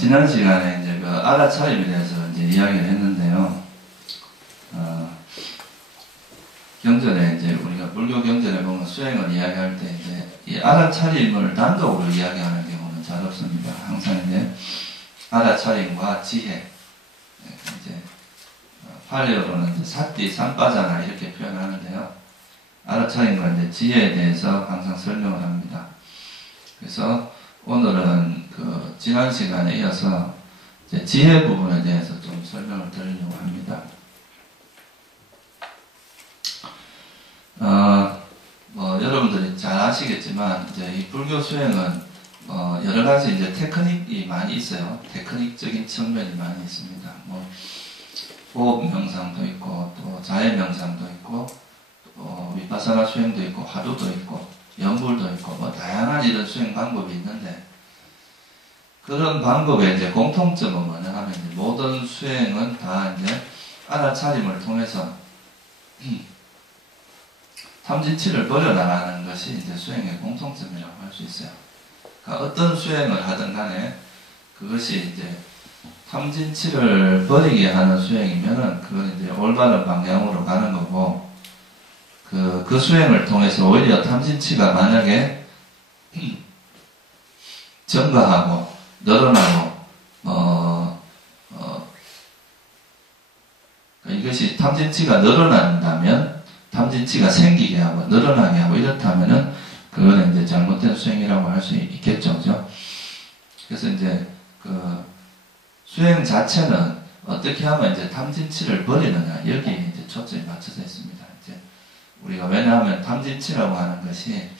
지난 시간에 이제 그 알아차림에 대해서 이제 이야기를 했는데요. 경전에 이제 우리가 불교 경전에 보면 수행을 이야기할 때 이제 이 알아차림을 단독으로 이야기하는 경우는 잘 없습니다. 항상 이제 알아차림과 지혜, 이제 팔레어로는 이제 사띠 삼빠자나 이렇게 표현하는데요. 알아차림과 이제 지혜에 대해서 항상 설명을 합니다. 그래서 오늘은 그 지난 시간에 이어서 이제 지혜 부분에 대해서 좀 설명을 드리려고 합니다. 여러분들이 잘 아시겠지만 이제 이 불교 수행은 여러 가지 이제 테크닉이 많이 있어요. 테크닉적인 측면이 많이 있습니다. 호흡 명상도 있고 또 자해 명상도 있고 또 위파사나 수행도 있고 화두도 있고 연불도 있고 다양한 이런 수행 방법이 있는데, 그런 방법의 이제 공통점은 뭐냐 하면 이제 모든 수행은 다 이제 알아차림을 통해서 탐진치를 버려나가는 것이 이제 수행의 공통점이라고 할 수 있어요. 그러니까 어떤 수행을 하든 간에 그것이 이제 탐진치를 버리게 하는 수행이면은 그건 이제 올바른 방향으로 가는 거고, 그 수행을 통해서 오히려 탐진치가 만약에 증가하고 늘어나고 이것이 탐진치가 늘어난다면, 탐진치가 생기게 하고 늘어나게 하고 이렇다면은 그거는 이제 잘못된 수행이라고 할 수 있겠죠, 그죠? 그래서 이제 그 수행 자체는 어떻게 하면 이제 탐진치를 버리느냐, 여기에 이제 초점이 맞춰져 있습니다. 이제 우리가 왜냐하면 탐진치라고 하는 것이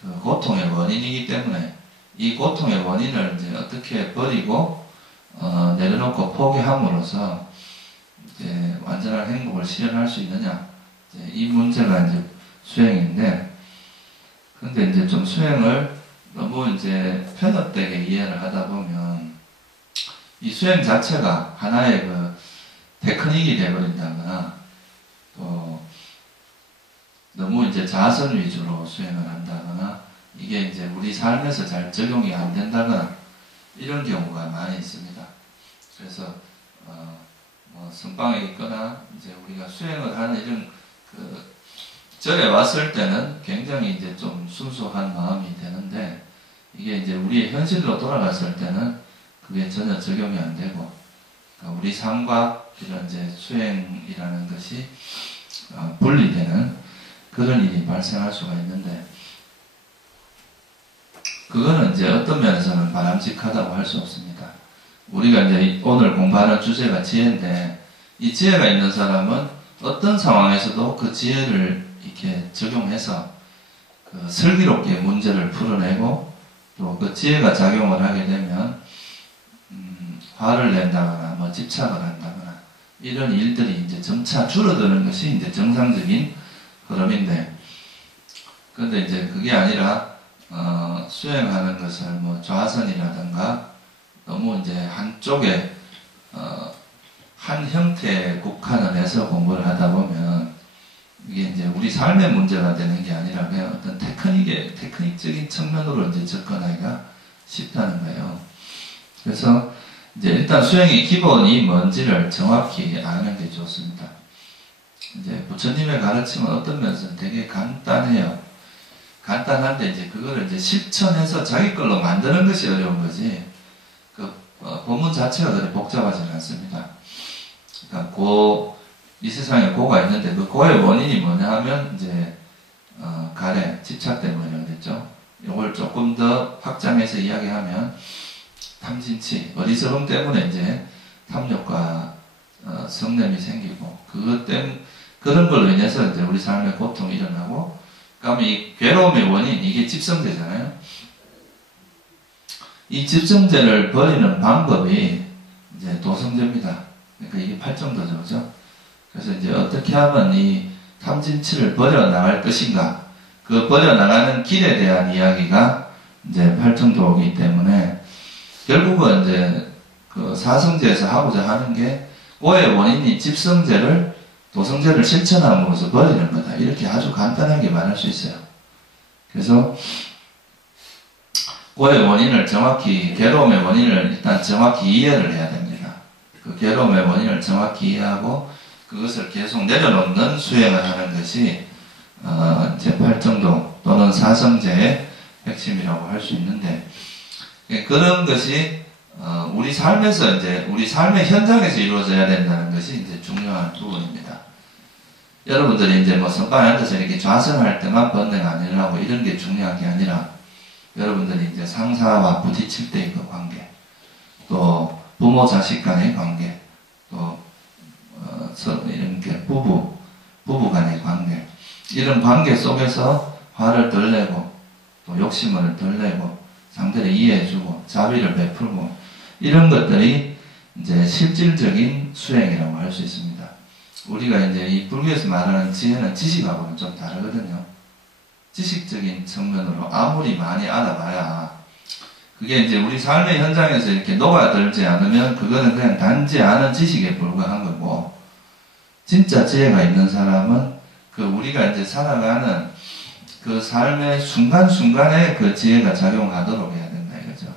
그 고통의 원인이기 때문에 이 고통의 원인을 이제 어떻게 버리고 내려놓고 포기함으로써 이제 완전한 행복을 실현할 수 있느냐, 이제 이 문제가 이제 수행인데, 근데 이제 좀 수행을 너무 이제 편협되게 이해를 하다 보면 이 수행 자체가 하나의 그 테크닉이 되어버린다거나 또 너무 이제 자선 위주로 수행을 한다거나 이게 이제 우리 삶에서 잘 적용이 안 된다거나 이런 경우가 많이 있습니다. 그래서 선방에 있거나 이제 우리가 수행을 하는 이런 그 절에 왔을 때는 굉장히 이제 좀 순수한 마음이 되는데, 이게 이제 우리의 현실로 돌아갔을 때는 그게 전혀 적용이 안 되고, 그러니까 우리 삶과 이런 이제 수행이라는 것이 분리되는 그런 일이 발생할 수가 있는데, 그거는 이제 어떤 면에서는 바람직하다고 할 수 없습니다. 우리가 이제 오늘 공부하는 주제가 지혜인데, 이 지혜가 있는 사람은 어떤 상황에서도 그 지혜를 이렇게 적용해서 그 슬기롭게 문제를 풀어내고, 또 그 지혜가 작용을 하게 되면 화를 낸다거나 집착을 한다거나 이런 일들이 이제 점차 줄어드는 것이 이제 정상적인 흐름인데, 그런데 이제 그게 아니라 수행하는 것을 좌선이라든가 너무 이제 한쪽에 한 형태에 국한을 해서 공부를 하다 보면 이게 이제 우리 삶의 문제가 되는 게 아니라 그냥 어떤 테크닉적인 측면으로 이제 접근하기가 쉽다는 거예요. 그래서 이제 일단 수행의 기본이 뭔지를 정확히 아는 게 좋습니다. 이제 부처님의 가르침은 어떤 면에서는 되게 간단해요. 간단한데 이제 그거를 이제 실천해서 자기 걸로 만드는 것이 어려운 거지, 그 본문 자체가 그렇게 복잡하지는 않습니다. 그러니까 이 세상에 고가 있는데 그 고의 원인이 뭐냐 하면 이제 가래, 집착 때문이라고 그랬죠. 이걸 조금 더 확장해서 이야기하면 탐진치, 어리석음 때문에 이제 탐욕과 성냄이 생기고, 그런 걸로 인해서 이제 우리 삶에 고통이 일어나고, 그러면 이 괴로움의 원인, 이게 집성제잖아요. 이 집성제를 버리는 방법이 이제 도성제입니다. 그러니까 이게 팔정도죠, 그죠? 그래서 이제 어떻게 하면 이 탐진치를 버려나갈 것인가, 그 버려나가는 길에 대한 이야기가 이제 팔정도이기 때문에, 결국은 이제 그 사성제에서 하고자 하는 게 오의 원인이 집성제를, 도성제를 실천함으로써 버리는 거다. 이렇게 아주 간단하게 말할 수 있어요. 그래서 그의 원인을 정확히, 괴로움의 원인을 일단 정확히 이해를 해야 됩니다. 그 괴로움의 원인을 정확히 이해하고 그것을 계속 내려놓는 수행을 하는 것이 이제 팔정동 또는 사성제의 핵심이라고 할 수 있는데, 그런 것이 우리 삶에서 이제 우리 삶의 현장에서 이루어져야 된다는 것이 이제 중요한 부분입니다. 여러분들이 이제 뭐 선방에 앉아서 이렇게 좌선할 때만 번뇌가 안 일어나고 이런 게 중요한 게 아니라, 여러분들이 이제 상사와 부딪힐 때의 그 관계, 또 부모 자식 간의 관계, 또 이렇게 부부 간의 관계, 이런 관계 속에서 화를 덜 내고 또 욕심을 덜 내고 상대를 이해해주고 자비를 베풀고 이런 것들이 이제 실질적인 수행이라고 할 수 있습니다. 우리가 이제 이 불교에서 말하는 지혜는 지식하고는 좀 다르거든요. 지식적인 측면으로 아무리 많이 알아봐야 그게 이제 우리 삶의 현장에서 이렇게 녹아들지 않으면 그거는 그냥 단지 아는 지식에 불과한 거고, 진짜 지혜가 있는 사람은 그 우리가 이제 살아가는 그 삶의 순간순간에 그 지혜가 작용하도록 해야 된다 이거죠.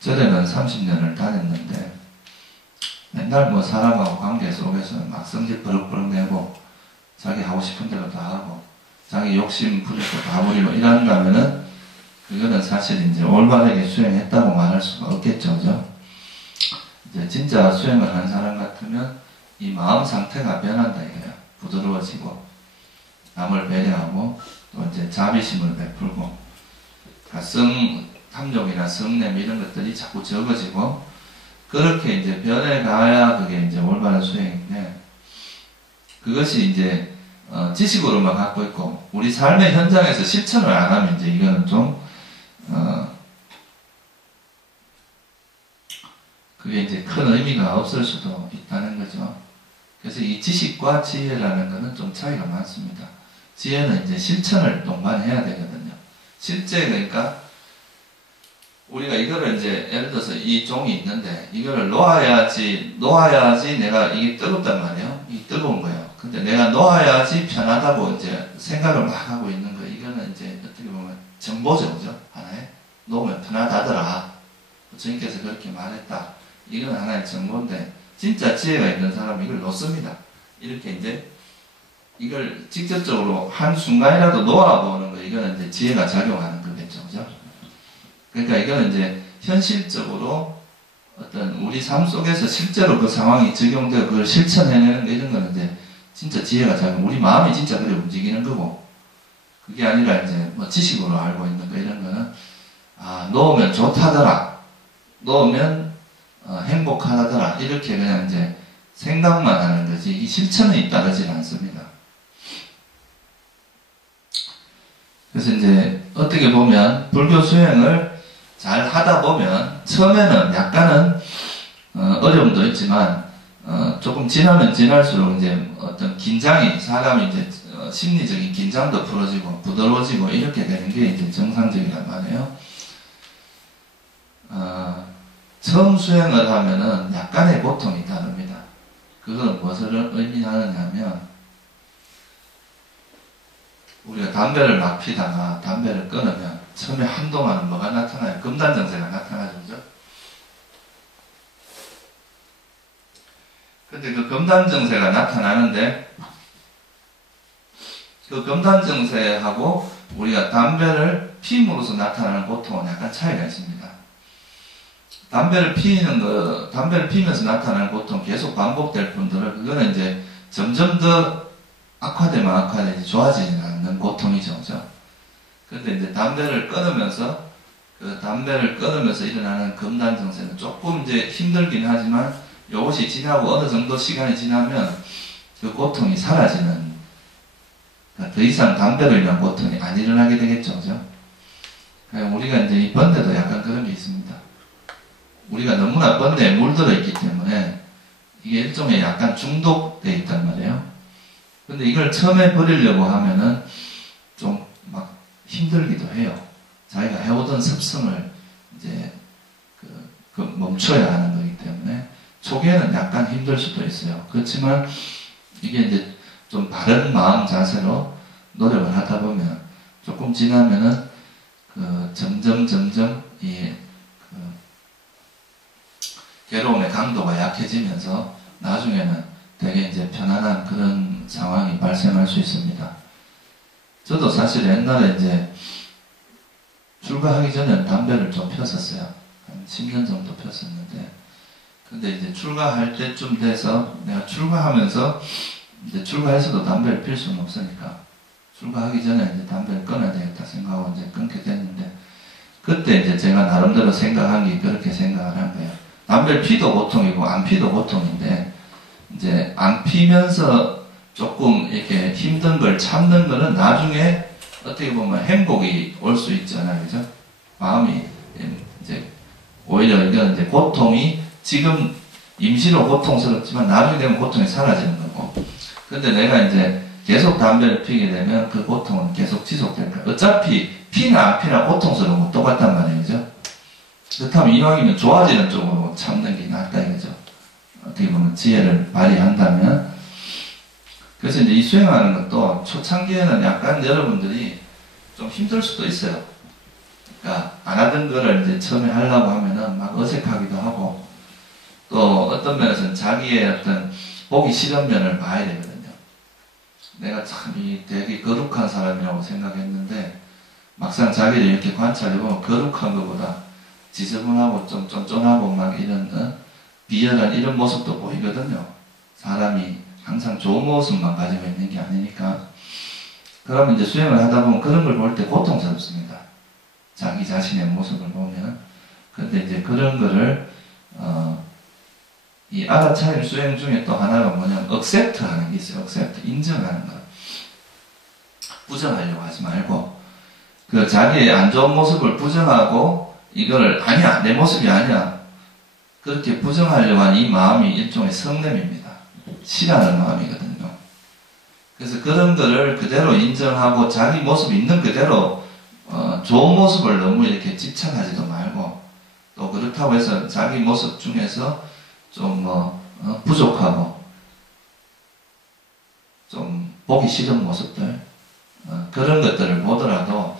절에는 30년을 다녔는데 맨날 뭐 사람하고 관계 속에서 막 성질 버럭버럭 내고 자기 하고 싶은 대로 다 하고 자기 욕심 부릴 거 다 부리고 이런가 하면은 그거는 사실 이제 올바르게 수행했다고 말할 수가 없겠죠. 그죠? 이제 진짜 수행을 한 사람 같으면 이 마음 상태가 변한다 이거야. 부드러워지고 남을 배려하고 또 이제 자비심을 베풀고 탐욕이나 성냄 이런 것들이 자꾸 적어지고 그렇게 이제 변해가야 그게 이제 올바른 수행인데, 그것이 이제 지식으로만 갖고 있고 우리 삶의 현장에서 실천을 안 하면 이제 이거는 좀 그게 이제 큰 의미가 없을 수도 있다는 거죠. 그래서 이 지식과 지혜라는 것은 좀 차이가 많습니다. 지혜는 이제 실천을 동반해야 되거든요. 실제 그러니까 우리가 이거를 이제 예를 들어서 이 종이 있는데 이거를 놓아야지 내가 이게 뜨겁단 말이에요. 이게 뜨거운 거예요. 근데 내가 놓아야지 편하다고 이제 생각을 막 하고 있는 거예요. 이거는 이제 어떻게 보면 정보죠, 그죠? 하나의 놓으면 편하다더라. 주님께서 그렇게 말했다. 이건 하나의 정보인데 진짜 지혜가 있는 사람은 이걸 놓습니다. 이렇게 이제 이걸 직접적으로 한 순간이라도 놓아보는 거, 이거는 이제 지혜가 작용하는 거겠죠, 그죠? 그러니까 이거는 이제 현실적으로 어떤 우리 삶 속에서 실제로 그 상황이 적용되고 그걸 실천해내는 거 이런 거는 이제 진짜 지혜가 작용, 우리 마음이 진짜 그래 움직이는 거고, 그게 아니라 이제 뭐 지식으로 알고 있는 거 이런 거는 놓으면 좋다더라, 놓으면 행복하다더라 이렇게 그냥 이제 생각만 하는 거지 이 실천이 따르질 않습니다. 그래서 이제 어떻게 보면 불교 수행을 잘 하다 보면 처음에는 약간은 어려움도 있지만 조금 지나면 지날수록 이제 어떤 긴장이 사람이 이제 심리적인 긴장도 풀어지고 부드러워지고 이렇게 되는 게 이제 정상적이란 말이에요. 처음 수행을 하면은 약간의 고통이 따릅니다. 그건 무엇을 의미하느냐면 우리가 담배를 막 피다가 담배를 끊으면 처음에 한동안은 뭐가 나타나요? 금단정세가 나타나죠. 그죠? 근데 그 금단정세가 나타나는데 그 금단정세하고 우리가 담배를 피임으로써 나타나는 고통은 약간 차이가 있습니다. 담배를 피면서 나타나는 고통 계속 반복될 뿐더러 그거는 이제 점점 더 악화되면 좋아지지 않는 고통이죠. 그죠? 근데 이제 담배를 끊으면서 일어나는 금단정세는 조금 이제 힘들긴 하지만 이것이 지나고 어느 정도 시간이 지나면 그 고통이 사라지는, 그러니까 더 이상 담배로 인한 고통이 안 일어나게 되겠죠. 그죠? 그러니까 우리가 이제 이 번뇌도 약간 그런 게 있습니다. 우리가 너무나 번뇌에 물들어 있기 때문에 이게 일종의 약간 중독되어 있단 말이에요. 근데 이걸 처음에 버리려고 하면은 좀 막 힘들기도 해요. 자기가 해오던 습성을 이제 멈춰야 하는 거기 때문에 초기에는 약간 힘들 수도 있어요. 그렇지만 이게 이제 좀 바른 마음 자세로 노력을 하다 보면 조금 지나면은 점점 이 괴로움의 강도가 약해지면서 나중에는 되게 이제 편안한 그런 상황이 발생할 수 있습니다. 저도 사실 옛날에 이제 출가하기 전에는 담배를 좀 폈었어요. 한 10년 정도 폈었는데, 근데 이제 출가할 때쯤 돼서 내가 출가하면서 이제 출가해서도 담배를 필 수는 없으니까 출가하기 전에 이제 담배를 끊어야 되겠다 생각하고 이제 끊게 됐는데, 그때 이제 제가 나름대로 생각한 게 그렇게 생각을 한 거예요. 담배를 피도 고통이고 안 피도 고통인데, 이제 안 피면서 조금 이렇게 힘든 걸 참는 거는 나중에 어떻게 보면 행복이 올 수 있잖아요. 그죠? 마음이 이제 오히려 이건 이제 고통이 지금 임시로 고통스럽지만 나중에 되면 고통이 사라지는 거고, 근데 내가 이제 계속 담배를 피게 되면 그 고통은 계속 지속될 거야. 어차피 피나 안 피나 고통스러운 건 똑같단 말이에요. 그죠? 그렇다면 이왕이면 좋아지는 쪽으로 참는 게 낫다 이거죠. 어떻게 보면 지혜를 발휘한다면. 그래서 이제 이 수행하는 것도 초창기에는 약간 여러분들이 좀 힘들 수도 있어요. 그러니까 안 하던 거를 이제 처음에 하려고 하면은 막 어색하기도 하고, 또 어떤 면에서는 자기의 어떤 보기 싫은 면을 봐야 되거든요. 내가 참 되게 거룩한 사람이라고 생각했는데 막상 자기를 이렇게 관찰해보면 거룩한 것보다 지저분하고 좀 쫀쫀하고 막 이런 비열한 이런 모습도 보이거든요. 사람이 항상 좋은 모습만 가지고 있는 게 아니니까. 그러면 이제 수행을 하다 보면 그런 걸 볼 때 고통스럽습니다. 자기 자신의 모습을 보면. 근데 이제 그런 거를 이 알아차림 수행 중에 또 하나가 뭐냐면 억셉트 하는 게 있어요. 억셉트, 인정하는 거. 부정하려고 하지 말고, 그 자기의 안 좋은 모습을 부정하고 이거를 아니야, 내 모습이 아니야, 그렇게 부정하려고 하는 이 마음이 일종의 성냄입니다. 싫어하는 마음이거든요. 그래서 그런 거를 그대로 인정하고 자기 모습 있는 그대로 좋은 모습을 너무 이렇게 집착하지도 말고, 또 그렇다고 해서 자기 모습 중에서 좀 부족하고 좀 보기 싫은 모습들, 그런 것들을 보더라도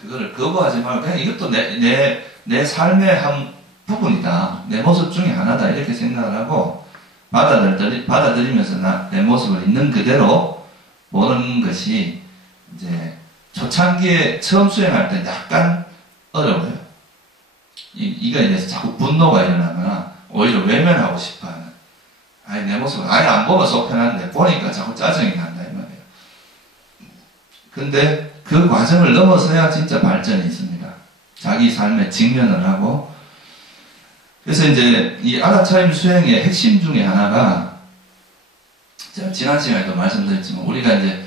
그거를 거부하지 말고 그냥 이것도 내 삶의 한 부분이다, 내 모습 중에 하나다 이렇게 생각을 하고 받아들이면서 내 모습을 있는 그대로 보는 것이 이제 초창기에 처음 수행할 때 약간 어려워요. 이거 이제 자꾸 분노가 일어나거나 오히려 외면하고 싶어 하는, 아니 내 모습을 아예 안 보면 속 편한데 보니까 자꾸 짜증이 난다 이 말이에요. 근데 그 과정을 넘어서야 진짜 발전이 있습니다. 자기 삶에 직면을 하고. 그래서 이제 이 알아차림 수행의 핵심 중에 하나가, 제가 지난 시간에도 말씀드렸지만 우리가 이제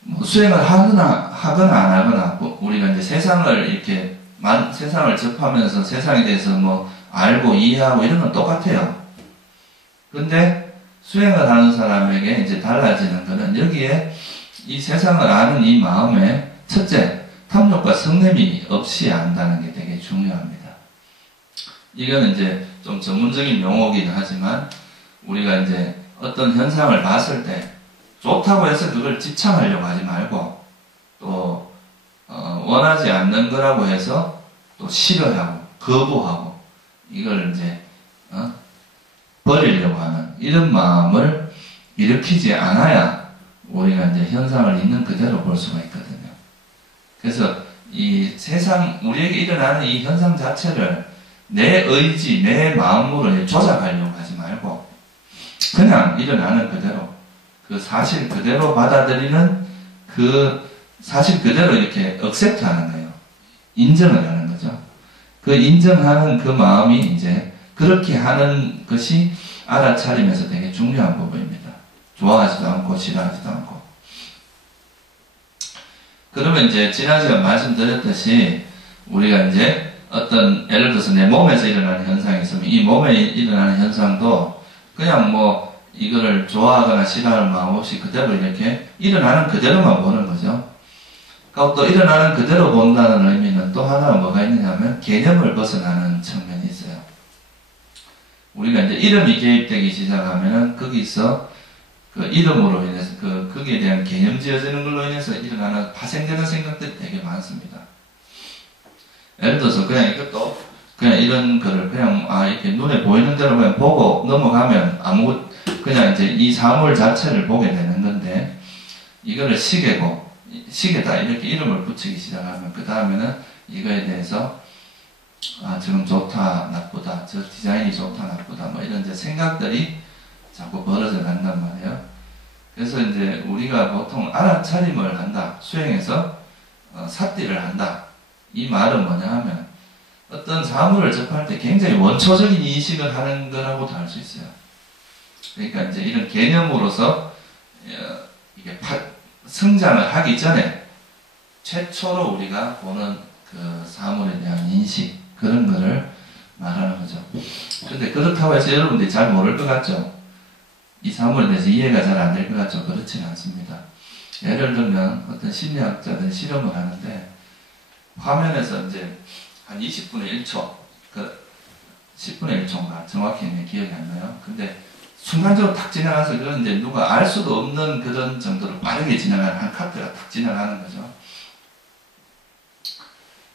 뭐 수행을 하거나 안 하거나, 우리가 이제 세상을 이렇게 세상을 접하면서 세상에 대해서 뭐 알고 이해하고 이런 건 똑같아요. 근데 수행을 하는 사람에게 이제 달라지는 거는 여기에 이 세상을 아는 이 마음에 첫째, 탐욕과 성냄이 없이 안다는 게 되게 중요합니다. 이거는 이제 좀 전문적인 용어이긴 하지만 우리가 이제 어떤 현상을 봤을 때 좋다고 해서 그걸 집착하려고 하지 말고, 또 원하지 않는 거라고 해서 또 싫어하고 거부하고 이걸 이제 버리려고 하는 이런 마음을 일으키지 않아야 우리가 이제 현상을 있는 그대로 볼 수가 있거든요. 그래서 이 세상, 우리에게 일어나는 이 현상 자체를 내 의지, 내 마음으로 조작하려고 하지 말고 그냥 일어나는 그대로, 그 사실 그대로 받아들이는, 그 사실 그대로 이렇게 억셉트 하는 거예요. 인정을 하는 거죠. 그 인정하는 그 마음이 이제 그렇게 하는 것이 알아차림에서 되게 중요한 부분입니다. 좋아하지도 않고 싫어하지도 않고. 그러면 이제 지난 시간 말씀드렸듯이 우리가 이제 어떤, 예를 들어서 내 몸에서 일어나는 현상이 있으면 이 몸에 일어나는 현상도 그냥 뭐 이거를 좋아하거나 싫어하는 마음 없이 그대로 이렇게 일어나는 그대로만 보는 거죠. 그리고 또 일어나는 그대로 본다는 의미는 또 하나가 뭐가 있느냐면 개념을 벗어나는 측면이 있어요. 우리가 이제 이름이 개입되기 시작하면은 거기서 그 이름으로 인해서 거기에 대한 개념 지어지는 걸로 인해서 일어나는 파생되는 생각들이 되게 많습니다. 예를 들어서 그냥 이것도 그냥 이런 거를 그냥 이렇게 눈에 보이는 대로 그냥 보고 넘어가면 그냥 이제 이 사물 자체를 보게 되는 건데, 이거를 시계다 이렇게 이름을 붙이기 시작하면 그 다음에는 이거에 대해서 지금 좋다 나쁘다, 저 디자인이 좋다 나쁘다 뭐 이런 이제 생각들이 자꾸 벌어져 간단 말이에요. 그래서 이제 우리가 보통 알아차림을 한다, 수행해서 삿띠를 한다, 이 말은 뭐냐 하면 어떤 사물을 접할 때 굉장히 원초적인 인식을 하는 거라고도 할 수 있어요. 그러니까 이제 이런 개념으로서 이게 성장을 하기 전에 최초로 우리가 보는 그 사물에 대한 인식, 그런 거를 말하는 거죠. 근데 그렇다고 해서 여러분들이 잘 모를 것 같죠? 이 사물에 대해서 이해가 잘 안 될 것 같죠? 그렇지는 않습니다. 예를 들면 어떤 심리학자들이 실험을 하는데, 화면에서 이제 한 20분의 1초, 10분의 1초인가 정확히 기억이 안 나요. 근데 순간적으로 탁 지나가서 그건 이제 누가 알 수도 없는 그런 정도로 빠르게 지나가는 한 카트가 탁 지나가는 거죠.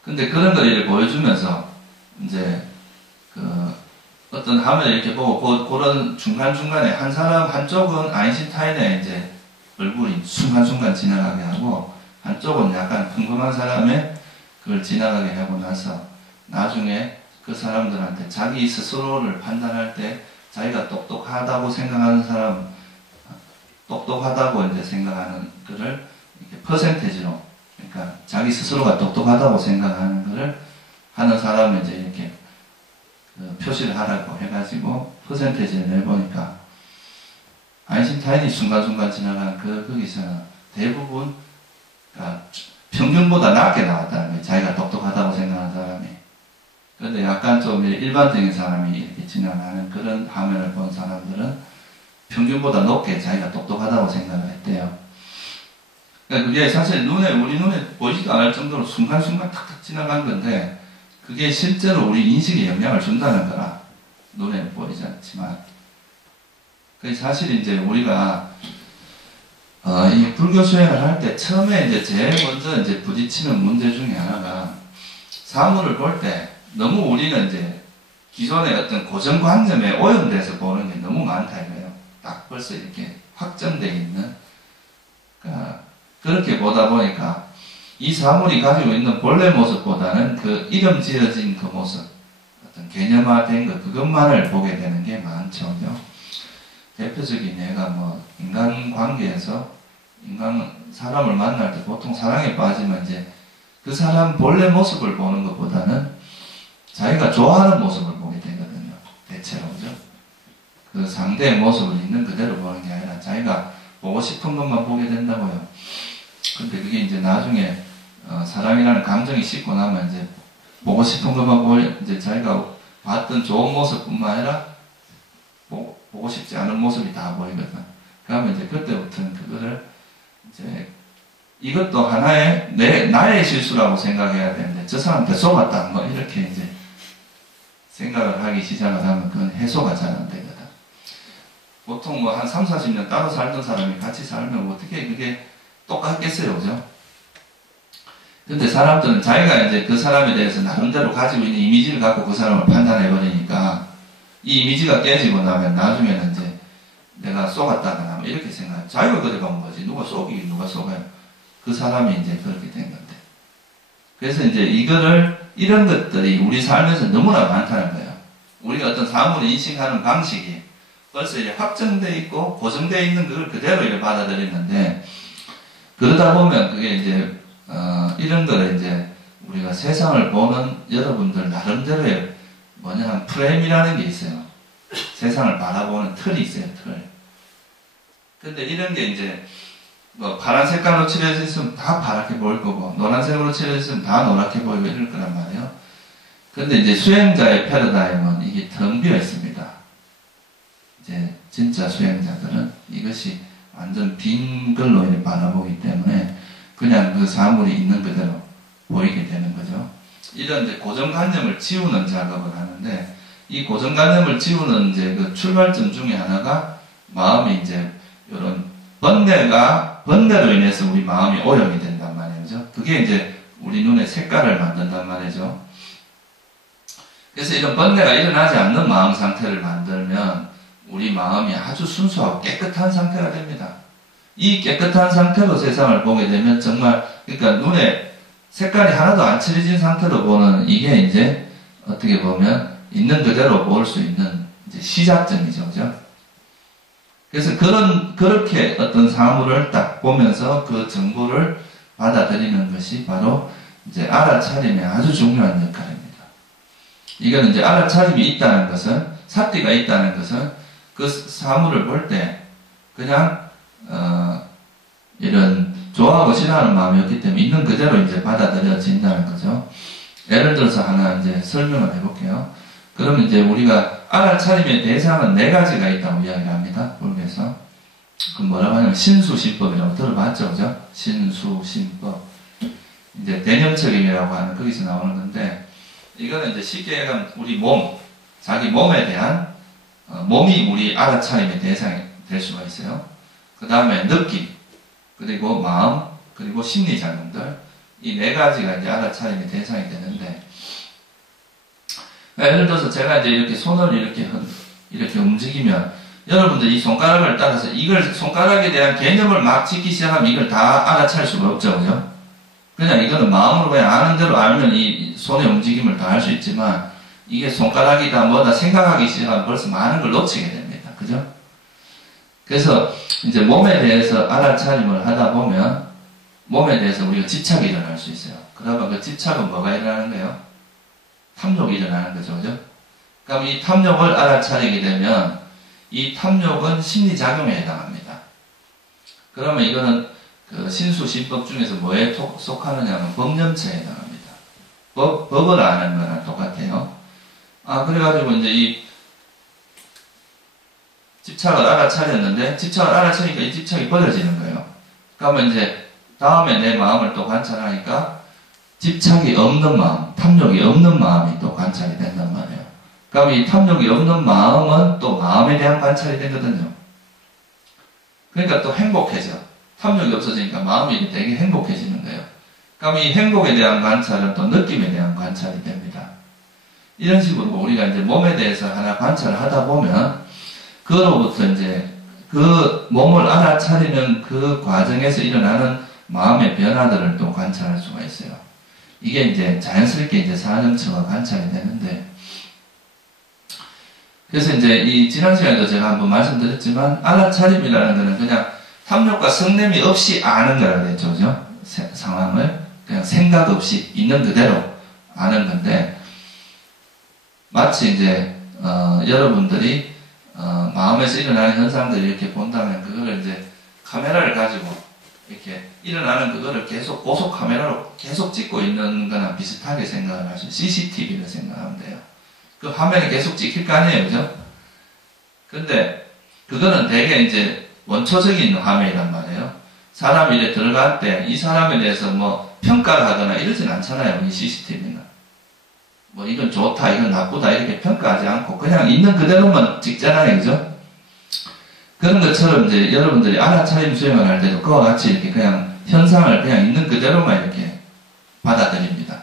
근데 그런 걸 이렇게 보여주면서 이제 어떤 화면을 이렇게 보고 그런 중간중간에 한 사람 한쪽은 아인슈타인의 이제 얼굴이 순간순간 지나가게 하고, 한쪽은 약간 평범한 사람의 그걸 지나가게 하고 나서 나중에 그 사람들한테 자기 스스로를 판단할 때 자기가 똑똑하다고 생각하는 사람, 똑똑하다고 이제 생각하는 거를 이렇게 퍼센테지로, 그러니까 자기 스스로가 똑똑하다고 생각하는 거를 하는 사람을 이제 이렇게 표시를 하라고 해가지고 퍼센테지를 내보니까 아인슈타인이 순간순간 지나가는 거기서는 대부분 그러니까 평균보다 낮게 나왔다는 거예요. 자기가 똑똑하다고 생각하는 사람이. 그런데 약간 좀 일반적인 사람이 이렇게 지나가는 그런 화면을 본 사람들은 평균보다 높게 자기가 똑똑하다고 생각을 했대요. 그러니까 그게 사실 우리 눈에 보이지도 않을 정도로 순간순간 탁탁 지나간 건데, 그게 실제로 우리 인식에 영향을 준다는 거라. 눈에 보이지 않지만. 그 사실 이제 우리가 이 불교 수행을 할 때 처음에 이제 제일 먼저 이제 부딪히는 문제 중에 하나가, 사물을 볼 때 너무 우리는 이제 기존의 어떤 고정관념에 오염돼서 보는 게 너무 많다 이거예요. 딱 벌써 이렇게 확정되어 있는. 그러니까 그렇게 보다 보니까 이 사물이 가지고 있는 본래 모습보다는 그 이름 지어진 그 모습, 어떤 개념화된 거, 그것만을 보게 되는 게 많죠. 대표적인 예가 뭐 인간관계에서 사람을 만날 때 보통 사랑에 빠지면 이제 그 사람 본래 모습을 보는 것보다는 자기가 좋아하는 모습을 보게 되거든요. 대체로, 그죠? 그 상대의 모습을 있는 그대로 보는 게 아니라 자기가 보고 싶은 것만 보게 된다고요. 근데 그게 이제 나중에 사랑이라는 감정이 식고 나면 이제 보고 싶은 것만 이제 자기가 봤던 좋은 모습뿐만 아니라 보고 싶지 않은 모습이 다 보이거든. 그러면 이제 그때부터는 그거를 이제 이것도 하나의 나의 실수라고 생각해야 되는데, 저 사람한테 속았다 뭐 이렇게 이제 생각을 하기 시작을 하면 그건 해소가 잘 안 되거든. 보통 뭐 한 3, 40년 따로 살던 사람이 같이 살면 어떻게 그게 똑같겠어요, 그죠? 근데 사람들은 자기가 이제 그 사람에 대해서 나름대로 가지고 있는 이미지를 갖고 그 사람을 판단해버리니까, 이 이미지가 깨지고 나면 나중에는 이제 내가 속았다거나 뭐 이렇게 생각해. 자기가 그래 본 거지. 누가 속이긴 누가 속아요. 그 사람이 이제 그렇게 된 건데. 그래서 이제 이런 것들이 우리 삶에서 너무나 많다는 거예요. 우리가 어떤 사물을 인식하는 방식이 벌써 이제 확정되어 있고 고정되어 있는 그걸 그대로 이렇게 받아들이는데, 그러다 보면 그게 이제 이런 거를 이제 우리가 세상을 보는 여러분들 나름대로의 뭐냐 프레임이라는 게 있어요. 세상을 바라보는 틀이 있어요, 틀. 근데 이런 게 이제 뭐 파란 색깔로 칠해져 있으면 다 파랗게 보일 거고, 노란색으로 칠해져 있으면 다 노랗게 보이고 이럴 거란 말이에요. 근데 이제 수행자의 패러다임은 이게 텅 비어 있습니다. 이제 진짜 수행자들은 이것이 완전 빈 걸로 이렇게 바라보기 때문에 그냥 그 사물이 있는 그대로 보이게 되는 거죠. 이런 이제 고정관념을 지우는 작업을 하는데, 이 고정관념을 지우는 이제 그 출발점 중에 하나가 마음이 이제 이런 번뇌로 인해서 우리 마음이 오염이 된단 말이죠. 그게 이제 우리 눈의 색깔을 만든단 말이죠. 그래서 이런 번뇌가 일어나지 않는 마음 상태를 만들면 우리 마음이 아주 순수하고 깨끗한 상태가 됩니다. 이 깨끗한 상태로 세상을 보게 되면 정말, 그러니까 눈에 색깔이 하나도 안 칠해진 상태로 보는 이게 이제 어떻게 보면 있는 그대로 볼 수 있는 이제 시작점이죠. 그죠? 그래서 그렇게 어떤 사물을 딱 보면서 그 정보를 받아들이는 것이 바로 이제 알아차림의 아주 중요한 역할입니다. 이거는 이제 알아차림이 있다는 것은, 삿띠가 있다는 것은 그 사물을 볼 때 그냥, 이런 좋아하고 싫어하는 마음이 없기 때문에 있는 그대로 이제 받아들여진다는 거죠. 예를 들어서 하나 이제 설명을 해볼게요. 그러면 이제 우리가 알아차림의 대상은 4가지가 있다고 이야기합니다. 불교에서. 그 뭐라고 하냐면 신수신법이라고 들어봤죠, 그죠? 신수신법. 이제 대념책임이라고 하는 거기서 나오는 건데, 이거는 이제 쉽게 얘기하면 우리 몸, 자기 몸에 대한, 몸이 우리 알아차림의 대상이 될 수가 있어요. 그 다음에 느낌, 그리고 마음, 그리고 심리작용들. 이 4가지가 이제 알아차림의 대상이 되는데, 예를 들어서 제가 이제 이렇게 손을 이렇게 움직이면, 여러분들 이 손가락을 따라서 이걸, 손가락에 대한 개념을 막 짓기 시작하면 이걸 다 알아차릴 수가 없죠, 그죠? 그냥 이거는 마음으로 그냥 아는 대로 알면 이 손의 움직임을 다 할 수 있지만, 이게 손가락이다 뭐다 생각하기 시작하면 벌써 많은 걸 놓치게 됩니다. 그죠? 그래서 이제 몸에 대해서 알아차림을 하다 보면 몸에 대해서 우리가 집착이 일어날 수 있어요. 그러면 그 집착은 뭐가 일어나는 거예요? 탐욕이 일어나는 거죠. 그죠? 그럼 이 탐욕을 알아차리게 되면 이 탐욕은 심리작용에 해당합니다. 그러면 이거는 그 신수신법 중에서 뭐에 속하느냐면 법념체에 해당합니다. 법을 아는 거랑 똑같아요. 그래가지고 이제 이 집착을 알아차렸는데, 집착을 알아차리니까 이 집착이 버려지는 거예요. 그러면 이제 다음에 내 마음을 또 관찰하니까 집착이 없는 마음, 탐욕이 없는 마음이 또 관찰이 된단 말이에요. 그럼 이 탐욕이 없는 마음은 또 마음에 대한 관찰이 되거든요. 그러니까 또 행복해져. 탐욕이 없어지니까 마음이 되게 행복해지는 거예요. 그럼 이 행복에 대한 관찰은 또 느낌에 대한 관찰이 됩니다. 이런 식으로 우리가 이제 몸에 대해서 하나 관찰을 하다 보면 그로부터 이제 그 몸을 알아차리는 그 과정에서 일어나는 마음의 변화들을 또 관찰할 수가 있어요. 이게 이제 자연스럽게 이제 사념처가 관찰이 되는데, 그래서 이제 이 지난 시간에도 제가 한번 말씀드렸지만, 알아차림이라는 거는 그냥 탐욕과 성냄이 없이 아는 거라고 했죠, 그죠? 상황을 그냥 생각 없이 있는 그대로 아는 건데, 마치 이제 여러분들이 마음에서 일어나는 현상들을 이렇게 본다면 그거를 이제 카메라를 가지고 이렇게 일어나는 그거를 계속 고속 카메라로 계속 찍고 있는 거나 비슷하게 생각을 하시면 CCTV를 생각하면 돼요. 그 화면이 계속 찍힐 거 아니에요, 그죠? 근데 그거는 되게 이제 원초적인 화면이란 말이에요. 사람이 이렇게 들어갈 때 이 사람에 대해서 뭐 평가를 하거나 이러진 않잖아요, 이 CCTV는. 뭐 이건 좋다, 이건 나쁘다 이렇게 평가하지 않고 그냥 있는 그대로만 찍잖아요, 그죠? 그런 것처럼 이제 여러분들이 알아차림 수행을 할 때도 그와 같이 이렇게 그냥 현상을 그냥 있는 그대로만 이렇게 받아들입니다.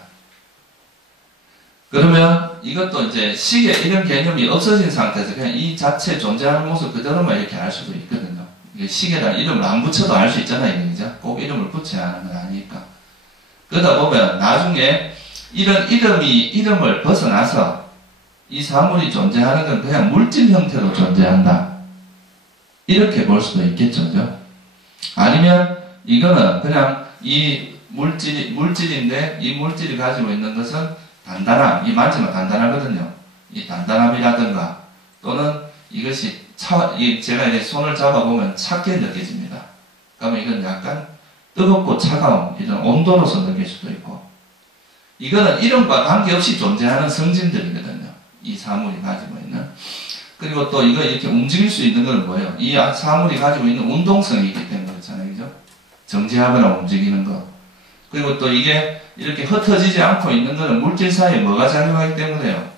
그러면 이것도 이제 시계 이런 개념이 없어진 상태에서 그냥 이 자체 존재하는 모습 그대로만 이렇게 알 수도 있거든요. 이게 시계라는 이름을 안 붙여도 알 수 있잖아요, 그죠? 꼭 이름을 붙여야 하는 건 아니니까. 그러다 보면 나중에 이런 이름을 벗어나서 이 사물이 존재하는 건 그냥 물질 형태로 존재한다. 이렇게 볼 수도 있겠죠, 그죠? 아니면 이거는 그냥 이 물질인데 이 물질이 가지고 있는 것은 단단함, 이 만지면 단단하거든요. 이 단단함이라든가 또는 이것이 제가 이제 손을 잡아보면 차게 느껴집니다. 그러면 이건 약간 뜨겁고 차가운 이런 온도로서 느낄 수도 있고, 이거는 이름과 관계없이 존재하는 성질들이거든요. 이 사물이 가지고 있는. 그리고 또 이거 이렇게 움직일 수 있는 건 뭐예요? 이 사물이 가지고 있는 운동성이 있기 때문에 그렇잖아요, 그죠? 정지하거나 움직이는 거. 그리고 또 이게 이렇게 흩어지지 않고 있는 거는 물질 사이에 뭐가 작용하기 때문에요?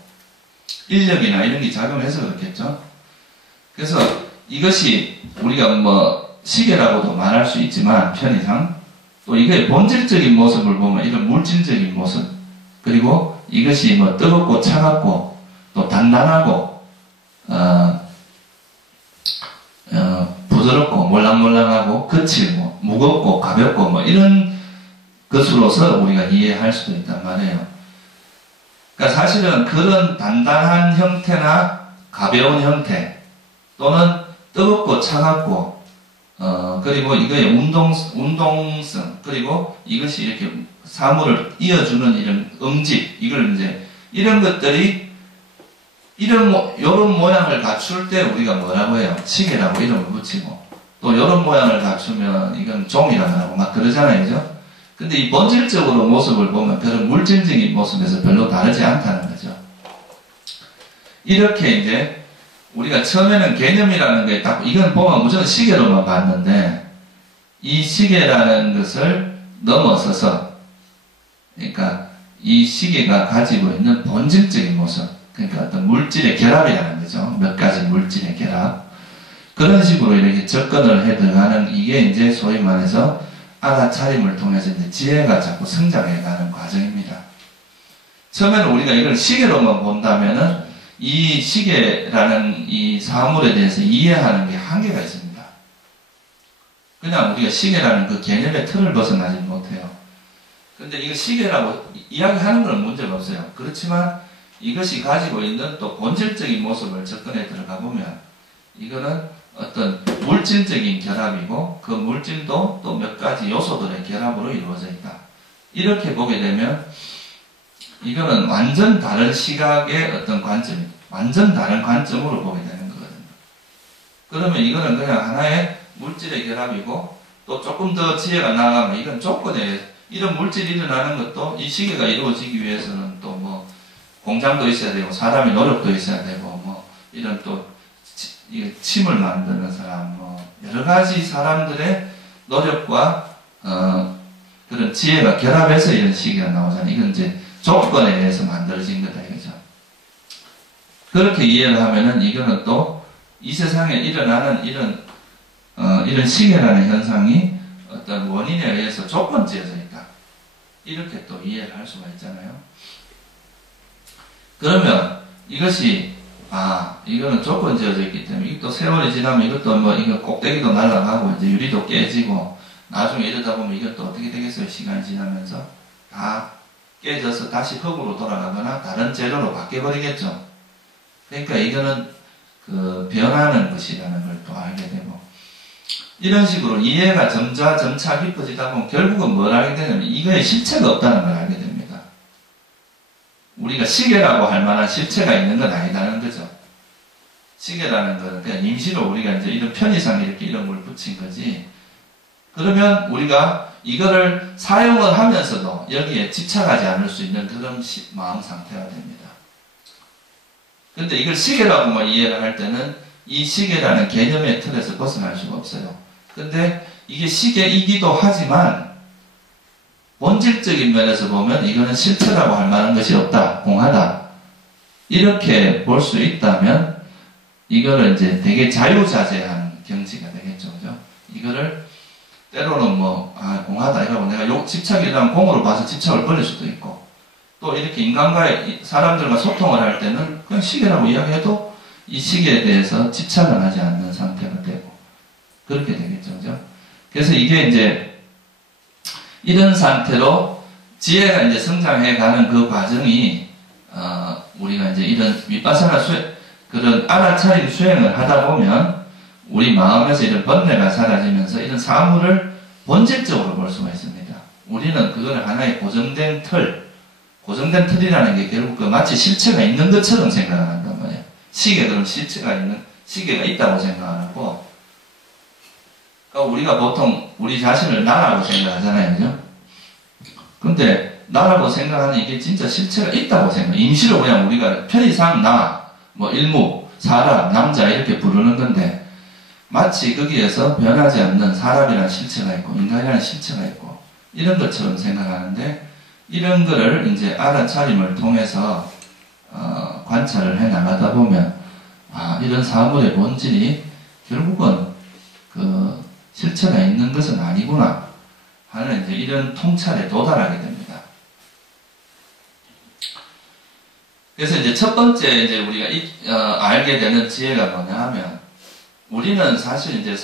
인력이나 이런 게 작용해서 그렇겠죠? 그래서 이것이 우리가 뭐 시계라고도 말할 수 있지만 편의상 또 이거의 본질적인 모습을 보면 이런 물질적인 모습 그리고 이것이 뭐 뜨겁고 차갑고 또 단단하고 부드럽고 몰랑몰랑하고 거칠고 무겁고 가볍고 뭐 이런 것으로서 우리가 이해할 수도 있단 말이에요. 그러니까 사실은 그런 단단한 형태나 가벼운 형태 또는 뜨겁고 차갑고 그리고 이거의 운동성 그리고 이것이 이렇게 사물을 이어주는 이런 음직 이걸 이제 이런 것들이 요런 모양을 갖출 때 우리가 뭐라고 해요? 시계라고 이름을 붙이고 또 요런 모양을 갖추면 이건 종이라고 하고 막 그러잖아요. 그죠? 근데 이 본질적으로 모습을 보면 그런 물질적인 모습에서 별로 다르지 않다는 거죠. 이렇게 이제 우리가 처음에는 개념이라는 게 딱 이건 보면 무조건 시계로만 봤는데 이 시계라는 것을 넘어서서 그러니까 이 시계가 가지고 있는 본질적인 모습 그러니까 어떤 물질의 결합이라는 거죠. 몇 가지 물질의 결합 그런 식으로 이렇게 접근을 해 들어가는 이게 이제 소위 말해서 알아차림을 통해서 이제 지혜가 자꾸 성장해가는 과정입니다. 처음에는 우리가 이걸 시계로만 본다면은 이 시계라는 이 사물에 대해서 이해하는 게 한계가 있습니다. 그냥 우리가 시계라는 그 개념의 틀을 벗어나지 못해요. 근데 이거 시계라고 이야기하는 건 문제가 없어요. 그렇지만 이것이 가지고 있는 또 본질적인 모습을 접근해 들어가 보면 이거는 어떤 물질적인 결합이고 그 물질도 또 몇 가지 요소들의 결합으로 이루어져 있다. 이렇게 보게 되면 이거는 완전 다른 시각의 어떤 관점, 완전 다른 관점으로 보게 되는 거거든요. 그러면 이거는 그냥 하나의 물질의 결합이고 또 조금 더 지혜가 나가면 이건 조건에 이런 물질이 일어나는 것도 이 시계가 이루어지기 위해서는 또 뭐 공장도 있어야 되고 사람의 노력도 있어야 되고 뭐 이런 또 침을 만드는 사람 뭐 여러 가지 사람들의 노력과 그런 지혜가 결합해서 이런 시계가 나오잖아요. 이건 이제 조건에 의해서 만들어진 거다 이거죠. 그렇게 이해를 하면은 이거는 또 이 세상에 일어나는 이런 시계라는 현상이 어떤 원인에 의해서 조건지어져 있다. 이렇게 또 이해를 할 수가 있잖아요. 그러면 이것이 이거는 조건지어져 있기 때문에 이것도 세월이 지나면 이것도 뭐 이거 꼭대기도 날아가고 이제 유리도 깨지고 나중에 이러다 보면 이것도 어떻게 되겠어요? 시간이 지나면서 다 깨져서 다시 흙으로 돌아가거나 다른 재료로 바뀌어버리겠죠. 그러니까 이거는 그 변하는 것이라는 걸 또 알게 되고 이런 식으로 이해가 점차 깊어지다 보면 결국은 뭘 알게 되냐면 이거에 실체가 없다는 걸 알게 됩니다. 우리가 시계라고 할 만한 실체가 있는 건 아니다는 거죠. 시계라는 것은 그냥 임시로 우리가 이제 이런 편의상 이렇게 이름을 붙인 거지. 그러면 우리가 이거를 사용을 하면서도 여기에 집착하지 않을 수 있는 그런 마음 상태가 됩니다. 근데 이걸 시계라고만 이해를 할 때는 이 시계라는 개념의 틀에서 벗어날 수가 없어요. 근데 이게 시계이기도 하지만 본질적인 면에서 보면 이거는 실체라고 할 만한 것이 없다, 공하다. 이렇게 볼 수 있다면 이거를 이제 되게 자유자재한 경지가 되겠죠. 그죠? 이거를 때로는 뭐, 공하다 이러고 내가 집착이라면 공으로 봐서 집착을 버릴 수도 있고 또 이렇게 인간과의 사람들과 소통을 할 때는 그냥 시계라고 이야기해도 이 시계에 대해서 집착을 하지 않는 상태가 되고 그렇게 되겠죠. 그죠? 그래서 이게 이제 이런 상태로 지혜가 이제 성장해 가는 그 과정이 우리가 이제 이런 위파사나 그런 알아차림 수행을 하다 보면 우리 마음에서 이런 번뇌가 사라지면서 이런 사물을 본질적으로 볼 수가 있습니다. 우리는 그걸 하나의 고정된 틀이라는 게 결국 그 마치 실체가 있는 것처럼 생각을 한단 말이에요. 시계들은 시계가 있다고 생각하고 그러니까 우리가 보통 우리 자신을 나라고 생각하잖아요. 그죠? 근데 나라고 생각하는 이게 진짜 실체가 있다고 생각해요. 임시로 그냥 우리가 편의상 뭐 일무, 사람, 남자 이렇게 부르는 건데 마치 거기에서 변하지 않는 사람이라는 실체가 있고 인간이라는 실체가 있고 이런 것처럼 생각하는데 이런 거를 이제 알아차림을 통해서 관찰을 해 나가다 보면 이런 사물의 본질이 결국은 그 실체가 있는 것은 아니구나 하는 이제 이런 통찰에 도달하게 됩니다. 그래서 이제 첫 번째 이제 우리가 알게 되는 지혜가 뭐냐 하면, 우리는 사실 이제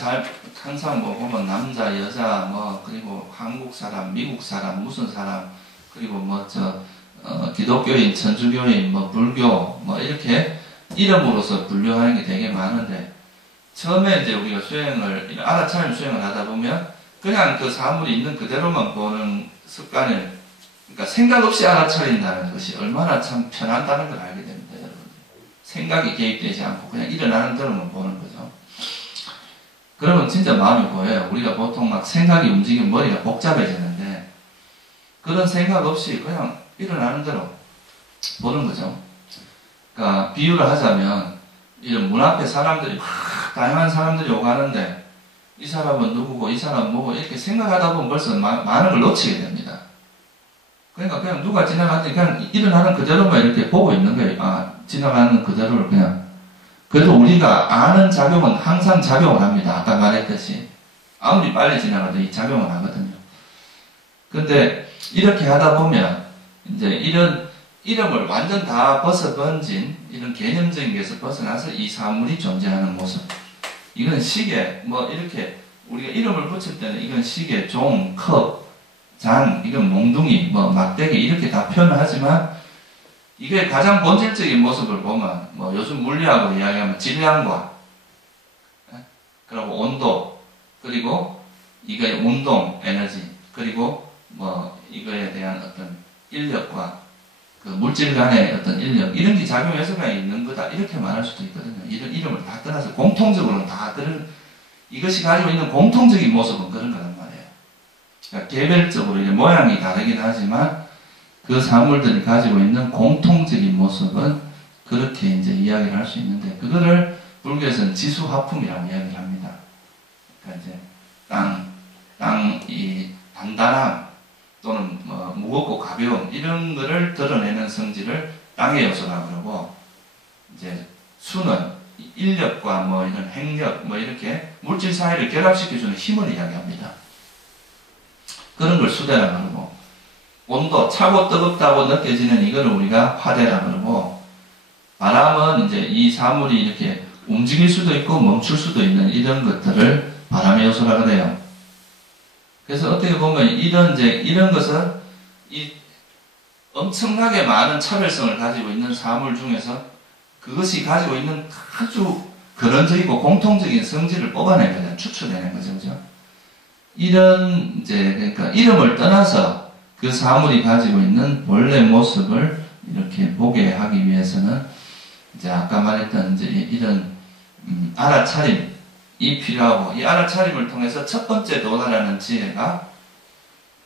항상 뭐 보면 남자, 여자, 뭐 그리고 한국 사람, 미국 사람, 무슨 사람, 그리고 뭐 기독교인, 천주교인, 뭐 불교, 뭐 이렇게 이름으로서 분류하는 게 되게 많은데, 처음에 이제 우리가 알아차림 수행을 하다 보면 그냥 그 사물이 있는 그대로만 보는 습관을, 그러니까 생각 없이 알아차린다는 것이 얼마나 참 편하다는 걸 알게 됩니다, 여러분. 생각이 개입되지 않고 그냥 일어나는 대로만 보는 거죠. 그러면 진짜 마음이 고여요. 우리가 보통 막 생각이 움직이면 머리가 복잡해지는데, 그런 생각 없이 그냥 일어나는 대로 보는 거죠. 그러니까 비유를 하자면, 이런 문 앞에 사람들이 막 다양한 사람들이 오고 하는데, 이 사람은 누구고 이 사람은 뭐고 이렇게 생각하다 보면 벌써 많은 걸 놓치게 됩니다. 그러니까 그냥 누가 지나가는데 그냥 일어나는 그대로만 이렇게 보고 있는 거예요. 지나가는 그대로를 그냥. 그래도 우리가 아는 작용은 항상 작용을 합니다. 아까 말했듯이. 아무리 빨리 지나가도 이 작용을 하거든요. 근데 이렇게 하다 보면 이제 이런 이름을 완전 다 벗어던진 이런 개념적인 것에서 벗어나서 이 사물이 존재하는 모습. 이건 시계, 뭐 이렇게 우리가 이름을 붙일 때는 이건 시계, 종, 컵, 장, 이건 몽둥이, 뭐 막대기 이렇게 다 표현을 하지만, 이게 가장 본질적인 모습을 보면 뭐 요즘 물리학으로 이야기하면 질량과 그리고 온도, 그리고 이거의 운동, 에너지, 그리고 뭐 이거에 대한 어떤 인력과 그 물질 간의 어떤 인력, 이런 게 작용해서 그냥 있는 거다, 이렇게 말할 수도 있거든요. 이런 이름을 다 떠나서 공통적으로는 다 그런, 이것이 가지고 있는 공통적인 모습은 그런 거란 말이에요. 그러니까 개별적으로 이제 모양이 다르긴 하지만 그 사물들이 가지고 있는 공통적인 모습은 그렇게 이제 이야기를 할 수 있는데, 그거를 불교에서는 지수화품이라고 이야기를 합니다. 그러니까 이제 이 단단함 또는 뭐 무겁고 가벼움, 이런 거를 드러내는 성질을 땅의 요소라고 그러고, 이제 수는 인력과 뭐 이런 행력, 뭐 이렇게 물질 사이를 결합시켜주는 힘을 이야기합니다. 그런 걸 수대라고 그러고, 온도, 차고 뜨겁다고 느껴지는 이거를 우리가 화대라고 그러고, 바람은 이제 이 사물이 이렇게 움직일 수도 있고 멈출 수도 있는 이런 것들을 바람의 요소라고 그래요. 그래서 어떻게 보면 이런 것은 이 엄청나게 많은 차별성을 가지고 있는 사물 중에서 그것이 가지고 있는 아주 근원적이고 공통적인 성질을 뽑아내는, 추출해내는 거죠. 그죠? 이런 그러니까 이름을 떠나서 그 사물이 가지고 있는 본래 모습을 이렇게 보게 하기 위해서는 이제 아까 말했던 이제 이런 알아차림이 필요하고, 이 알아차림을 통해서 첫 번째 도달하는 지혜가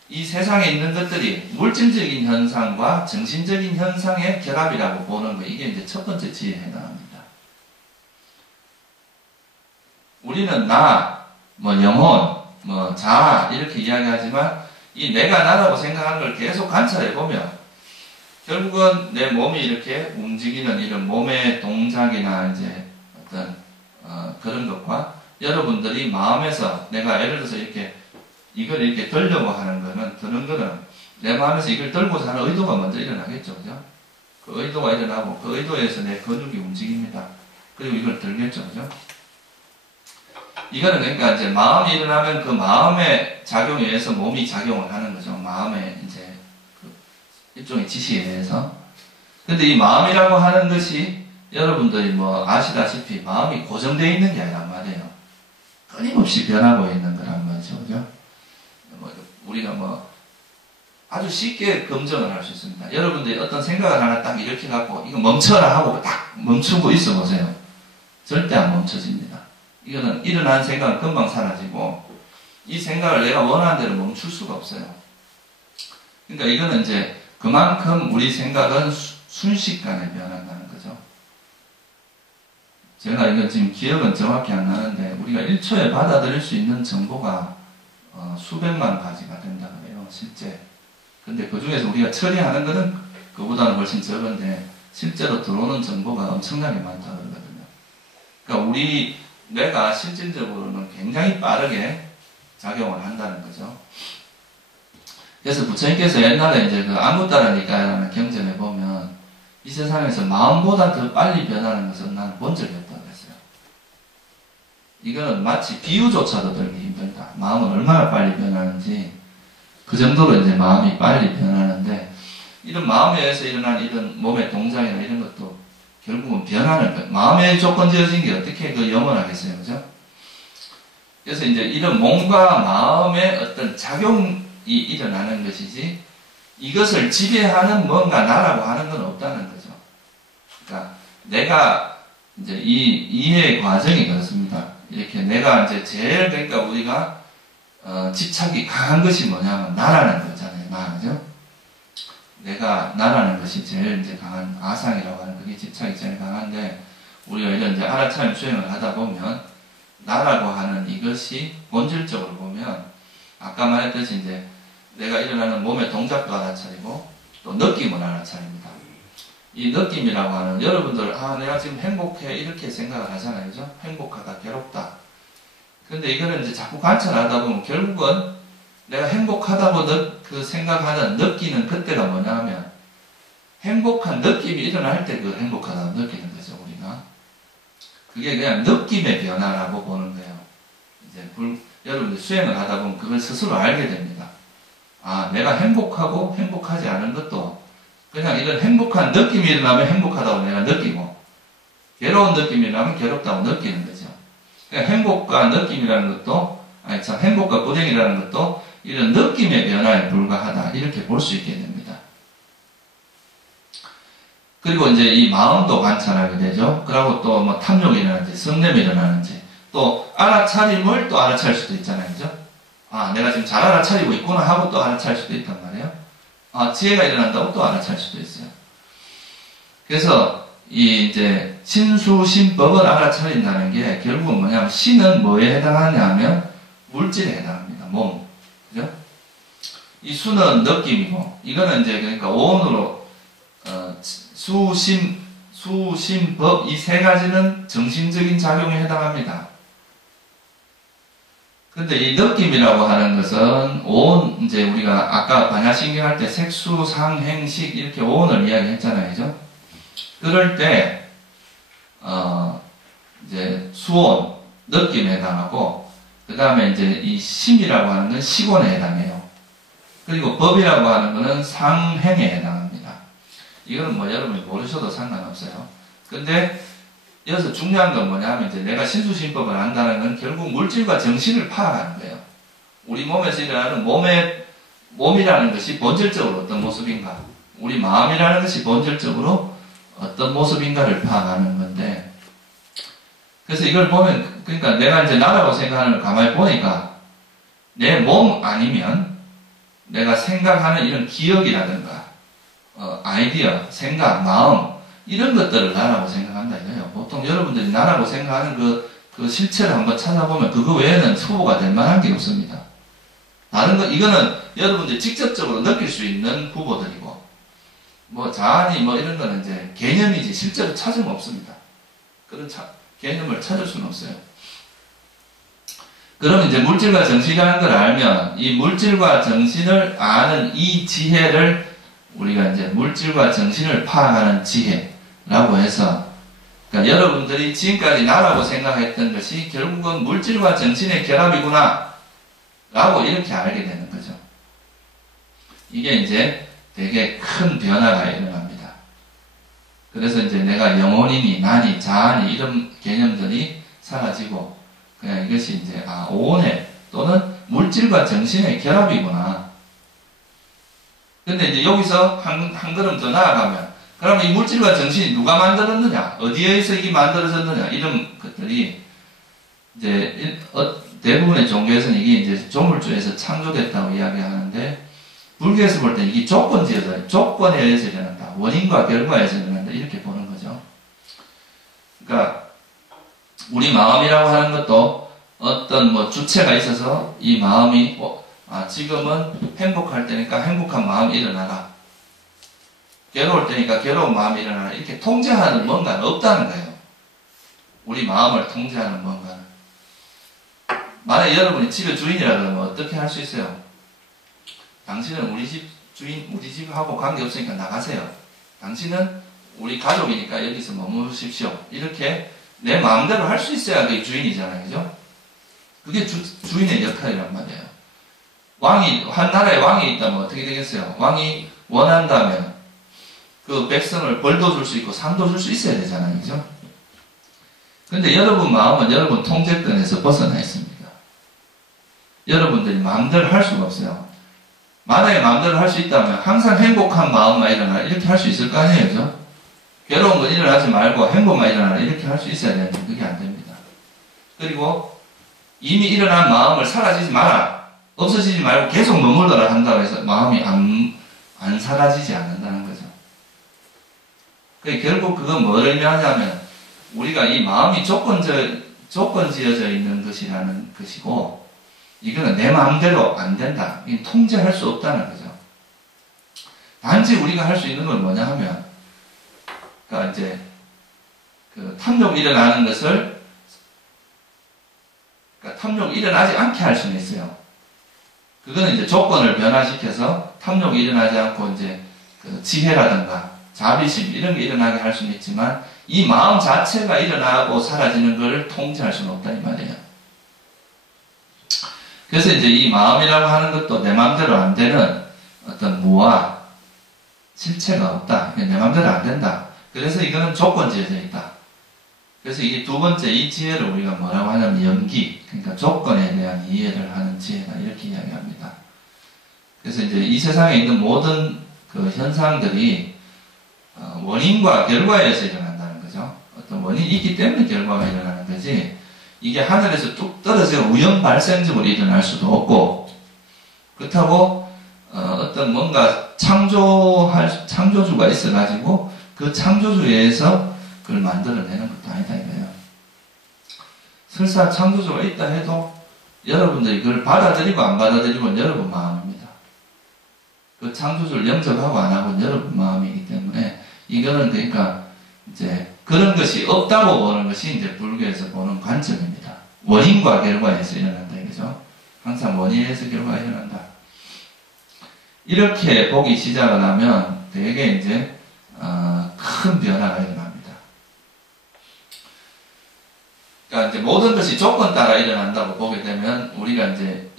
이 세상에 있는 것들이 물질적인 현상과 정신적인 현상의 결합이라고 보는 거, 이게 이제 첫 번째 지혜에 해당합니다. 우리는 나, 뭐 영혼, 뭐 자아 이렇게 이야기하지만 이 내가 나라고 생각하는 걸 계속 관찰해 보면 결국은 내 몸이 이렇게 움직이는 이런 몸의 동작이나 이제 어떤 그런 것과 여러분들이 마음에서 내가 예를 들어서 이렇게 이걸 이렇게 들려고 하는 거는, 드는 거는 내 마음에서 이걸 들고자 하는 의도가 먼저 일어나겠죠. 그죠? 그 의도가 일어나고 그 의도에서 내 근육이 움직입니다. 그리고 이걸 들겠죠. 그죠? 이거는 그러니까 이제 마음이 일어나면 그 마음의 작용에 의해서 몸이 작용을 하는 거죠. 마음의 이제 그 일종의 지시에 의해서. 근데 이 마음이라고 하는 것이 여러분들이 뭐 아시다시피 마음이 고정되어 있는 게 아니란 말이에요. 끊임없이 변하고 있는 거란 말이죠. 그죠? 우리가 뭐 아주 쉽게 검증을 할 수 있습니다. 여러분들이 어떤 생각을 하나 딱 이렇게 갖고 이거 멈춰라 하고 딱 멈추고 있어 보세요. 절대 안 멈춰집니다. 이거는 일어난 생각은 금방 사라지고 이 생각을 내가 원하는 대로 멈출 수가 없어요. 그러니까 이거는 이제 그만큼 우리 생각은 순식간에 변한다는 거죠. 제가 이거 지금 기억은 정확히 안 나는데 우리가 1초에 받아들일 수 있는 정보가 수백만 가지가 된다고 해요, 실제. 근데 그 중에서 우리가 처리하는 것은 그보다는 훨씬 적은데 실제로 들어오는 정보가 엄청나게 많다고 그러거든요. 그러니까 우리 뇌가 실질적으로는 굉장히 빠르게 작용을 한다는 거죠. 그래서 부처님께서 옛날에 이제 그 아무따라니까라는 경전에 보면 이 세상에서 마음보다 더 빨리 변하는 것은 나는 본 적이 없다고 했어요. 이거는 마치 비유조차도 들기 힘들다. 마음은 얼마나 빨리 변하는지 그 정도로 이제 마음이 빨리 변하는데 이런 마음에 의해서 일어난 이런 몸의 동작이나 이런 것도 결국은 변하는 거예요. 마음에 조건 지어진 게 어떻게 그 영원하겠어요, 그죠? 그래서 이제 이런 몸과 마음의 어떤 작용이 일어나는 것이지 이것을 지배하는 뭔가 나라고 하는 건 없다는 거죠. 그러니까 내가 이제 이 이해의 과정이 그렇습니다. 이렇게 내가 이제 제일 그러니까 우리가 집착이 강한 것이 뭐냐면 나라는 거잖아요, 나, 그죠? 내가 나라는 것이 제일 이제 강한 아상이라고 하는 그게 집착이 제일 강한데 우리가 이런 이제 알아차림 수행을 하다 보면 나라고 하는 이것이 본질적으로 보면 아까 말했듯이 이제 내가 일어나는 몸의 동작도 알아차리고 또 느낌을 알아차립니다. 이 느낌이라고 하는 여러분들 내가 지금 행복해 이렇게 생각을 하잖아요, 그죠? 행복하다, 괴롭다. 근데 이거는 이제 자꾸 관찰하다 보면 결국은 내가 행복하다고 그 생각하는 느끼는 그때가 뭐냐 하면 행복한 느낌이 일어날 때 그 행복하다고 느끼는 거죠, 우리가. 그게 그냥 느낌의 변화라고 보는 거예요. 이제 여러분들 수행을 하다 보면 그걸 스스로 알게 됩니다. 내가 행복하고 행복하지 않은 것도 그냥 이런 행복한 느낌이 일어나면 행복하다고 내가 느끼고 괴로운 느낌이 일어나면 괴롭다고 느끼는 거죠. 그러니까 행복과 느낌이라는 것도 행복과 불행이라는 것도 이런 느낌의 변화에 불과하다 이렇게 볼 수 있게 됩니다. 그리고 이제 이 마음도 관찰하게 되죠. 그리고 또 뭐 탐욕이 일어나는지 성냄이 일어나는지 또 알아차림을 또 알아차릴 수도 있잖아요, 그죠? 내가 지금 잘 알아차리고 있구나 하고 또 알아차릴 수도 있단 말이에요. 지혜가 일어난다고 또 알아차릴 수도 있어요. 그래서 이 이제 신수신법을 알아차린다는 게 결국은 뭐냐면 신은 뭐에 해당하냐 하면 물질에 해당합니다. 몸. 그죠? 이 수는 느낌이고 이거는 이제 그러니까 오온으로 수신법 이 세 가지는 정신적인 작용에 해당합니다. 근데 이 느낌이라고 하는 것은 오온 이제 우리가 아까 반야신경 할 때 색수, 상, 행식 이렇게 오온을 이야기했잖아요, 그죠? 그럴 때 이제 수온 느낌에 해당하고 그 다음에 이제 이 심이라고 하는 건 식온에 해당해요. 그리고 법이라고 하는 것은 상행에 해당합니다. 이거는 뭐 여러분이 모르셔도 상관없어요. 근데 여기서 중요한 건 뭐냐면 이제 내가 신수신법을 안다는 건 결국 물질과 정신을 파악하는 거예요. 우리 몸에서 일어나는 몸이라는 것이 본질적으로 어떤 모습인가, 우리 마음이라는 것이 본질적으로 어떤 모습인가를 파악하는 건데, 그래서 이걸 보면 그러니까 내가 이제 나라고 생각하는 걸 가만히 보니까 내 몸 아니면 내가 생각하는 이런 기억이라든가 아이디어, 생각, 마음 이런 것들을 나라고 생각한다 이거예요. 보통 여러분들이 나라고 생각하는 그 실체를 한번 찾아보면 그거 외에는 후보가 될 만한 게 없습니다. 다른 거 이거는 여러분들이 직접적으로 느낄 수 있는 후보들이고 뭐 자아니 뭐 이런 거는 이제 개념이지 실제로 찾으면 없습니다. 그런 개념을 찾을 수는 없어요. 그럼 이제 물질과 정신이라는 걸 알면 이 물질과 정신을 아는 이 지혜를 우리가 이제 물질과 정신을 파악하는 지혜라고 해서 그러니까 여러분들이 지금까지 나라고 생각했던 것이 결국은 물질과 정신의 결합이구나 라고 이렇게 알게 되는 거죠. 이게 이제 되게 큰 변화가 일어납니다. 그래서 이제 내가 영혼이니 나니 자아니 이런 개념들이 사라지고 그냥 이것이 이제 오온의 또는 물질과 정신의 결합이구나. 근데 이제 여기서 한 걸음 더 나아가면 그러면 이 물질과 정신이 누가 만들었느냐, 어디에서 이게 만들어졌느냐 이런 것들이 이제 대부분의 종교에서는 이게 이제 조물주에서 창조됐다고 이야기하는데 불교에서 볼 때 이게 조건지어져 조건에 의해서 일어난다, 원인과 결과에서 일어난다 이렇게 보는 거죠. 그러니까 우리 마음이라고 하는 것도 어떤 뭐 주체가 있어서 이 마음이 지금은 행복할 때니까 행복한 마음이 일어나라, 괴로울 때니까 괴로운 마음이 일어나라 이렇게 통제하는 뭔가는 없다는 거예요. 우리 마음을 통제하는 뭔가는. 만약에 여러분이 집의 주인이라 그러면 어떻게 할 수 있어요? 당신은 우리 집 주인, 우리 집하고 관계없으니까 나가세요. 당신은 우리 가족이니까 여기서 머무르십시오. 이렇게 내 마음대로 할 수 있어야 그게 주인이잖아요. 그죠? 그게 주인의 역할이란 말이에요. 한 나라에 왕이 있다면 어떻게 되겠어요? 왕이 원한다면 그 백성을 벌도 줄 수 있고 상도 줄 수 있어야 되잖아요. 그죠? 근데 여러분 마음은 여러분 통제권에서 벗어나 있습니다. 여러분들이 마음대로 할 수가 없어요. 만약에 마음대로 할 수 있다면 항상 행복한 마음만 일어나라 이렇게 할 수 있을 거 아니에요. 그죠? 괴로운 건 일어나지 말고 행복만 일어나라 이렇게 할 수 있어야 되는데 그게 안 됩니다. 그리고 이미 일어난 마음을 사라지지 마라. 없어지지 말고 계속 머물러라 한다고 해서 마음이 안 사라지지 않는다는 거죠. 결국 그건 뭘 의미하냐면 우리가 이 마음이 조건지어져 있는 것이라는 것이고 이거는 내 마음대로 안 된다. 이건 통제할 수 없다는 거죠. 단지 우리가 할 수 있는 건 뭐냐 하면 그러니까 이제 그 탐욕이 일어나는 것을 그러니까 탐욕이 일어나지 않게 할 수는 있어요. 그거는 이제 조건을 변화시켜서 탐욕이 일어나지 않고 이제 그 지혜라든가 자비심 이런 게 일어나게 할 수는 있지만 이 마음 자체가 일어나고 사라지는 걸 통제할 수는 없다 이 말이에요. 그래서 이제 이 마음이라고 하는 것도 내 마음대로 안 되는 어떤 무아 실체가 없다. 내 마음대로 안 된다. 그래서 이거는 조건지어져 있다. 그래서 이게 두 번째 이 지혜를 우리가 뭐라고 하냐면 연기, 그러니까 조건에 대한 이해를 하는 지혜다 이렇게 이야기합니다. 그래서 이제 이 세상에 있는 모든 그 현상들이 원인과 결과에 의해서 일어난다는 거죠. 어떤 원인이 있기 때문에 결과가 일어나는 거지 이게 하늘에서 뚝 떨어져 우연 발생적으로 일어날 수도 없고 그렇다고 어떤 뭔가 창조주가 있어가지고 그 창조주에 의해서 그걸 만들어내는 것도 아니다 이거예요. 설사 창조주가 있다 해도 여러분들이 그걸 받아들이고 안 받아들이고 여러분 마음입니다. 그 창조주를 영접하고 안 하고는 여러분 마음이기 때문에 이거는 그러니까 이제 그런 것이 없다고 보는 것이 이제 불교에서 보는 관점입니다. 원인과 결과에서 일어난다 이거죠. 항상 원인에서 결과가 일어난다. 이렇게 보기 시작을 하면 되게 이제 큰 변화가 일어납니다. 그러니까 이제 모든 것이 조건 따라 일어난다고 보게 되면 우리가 이제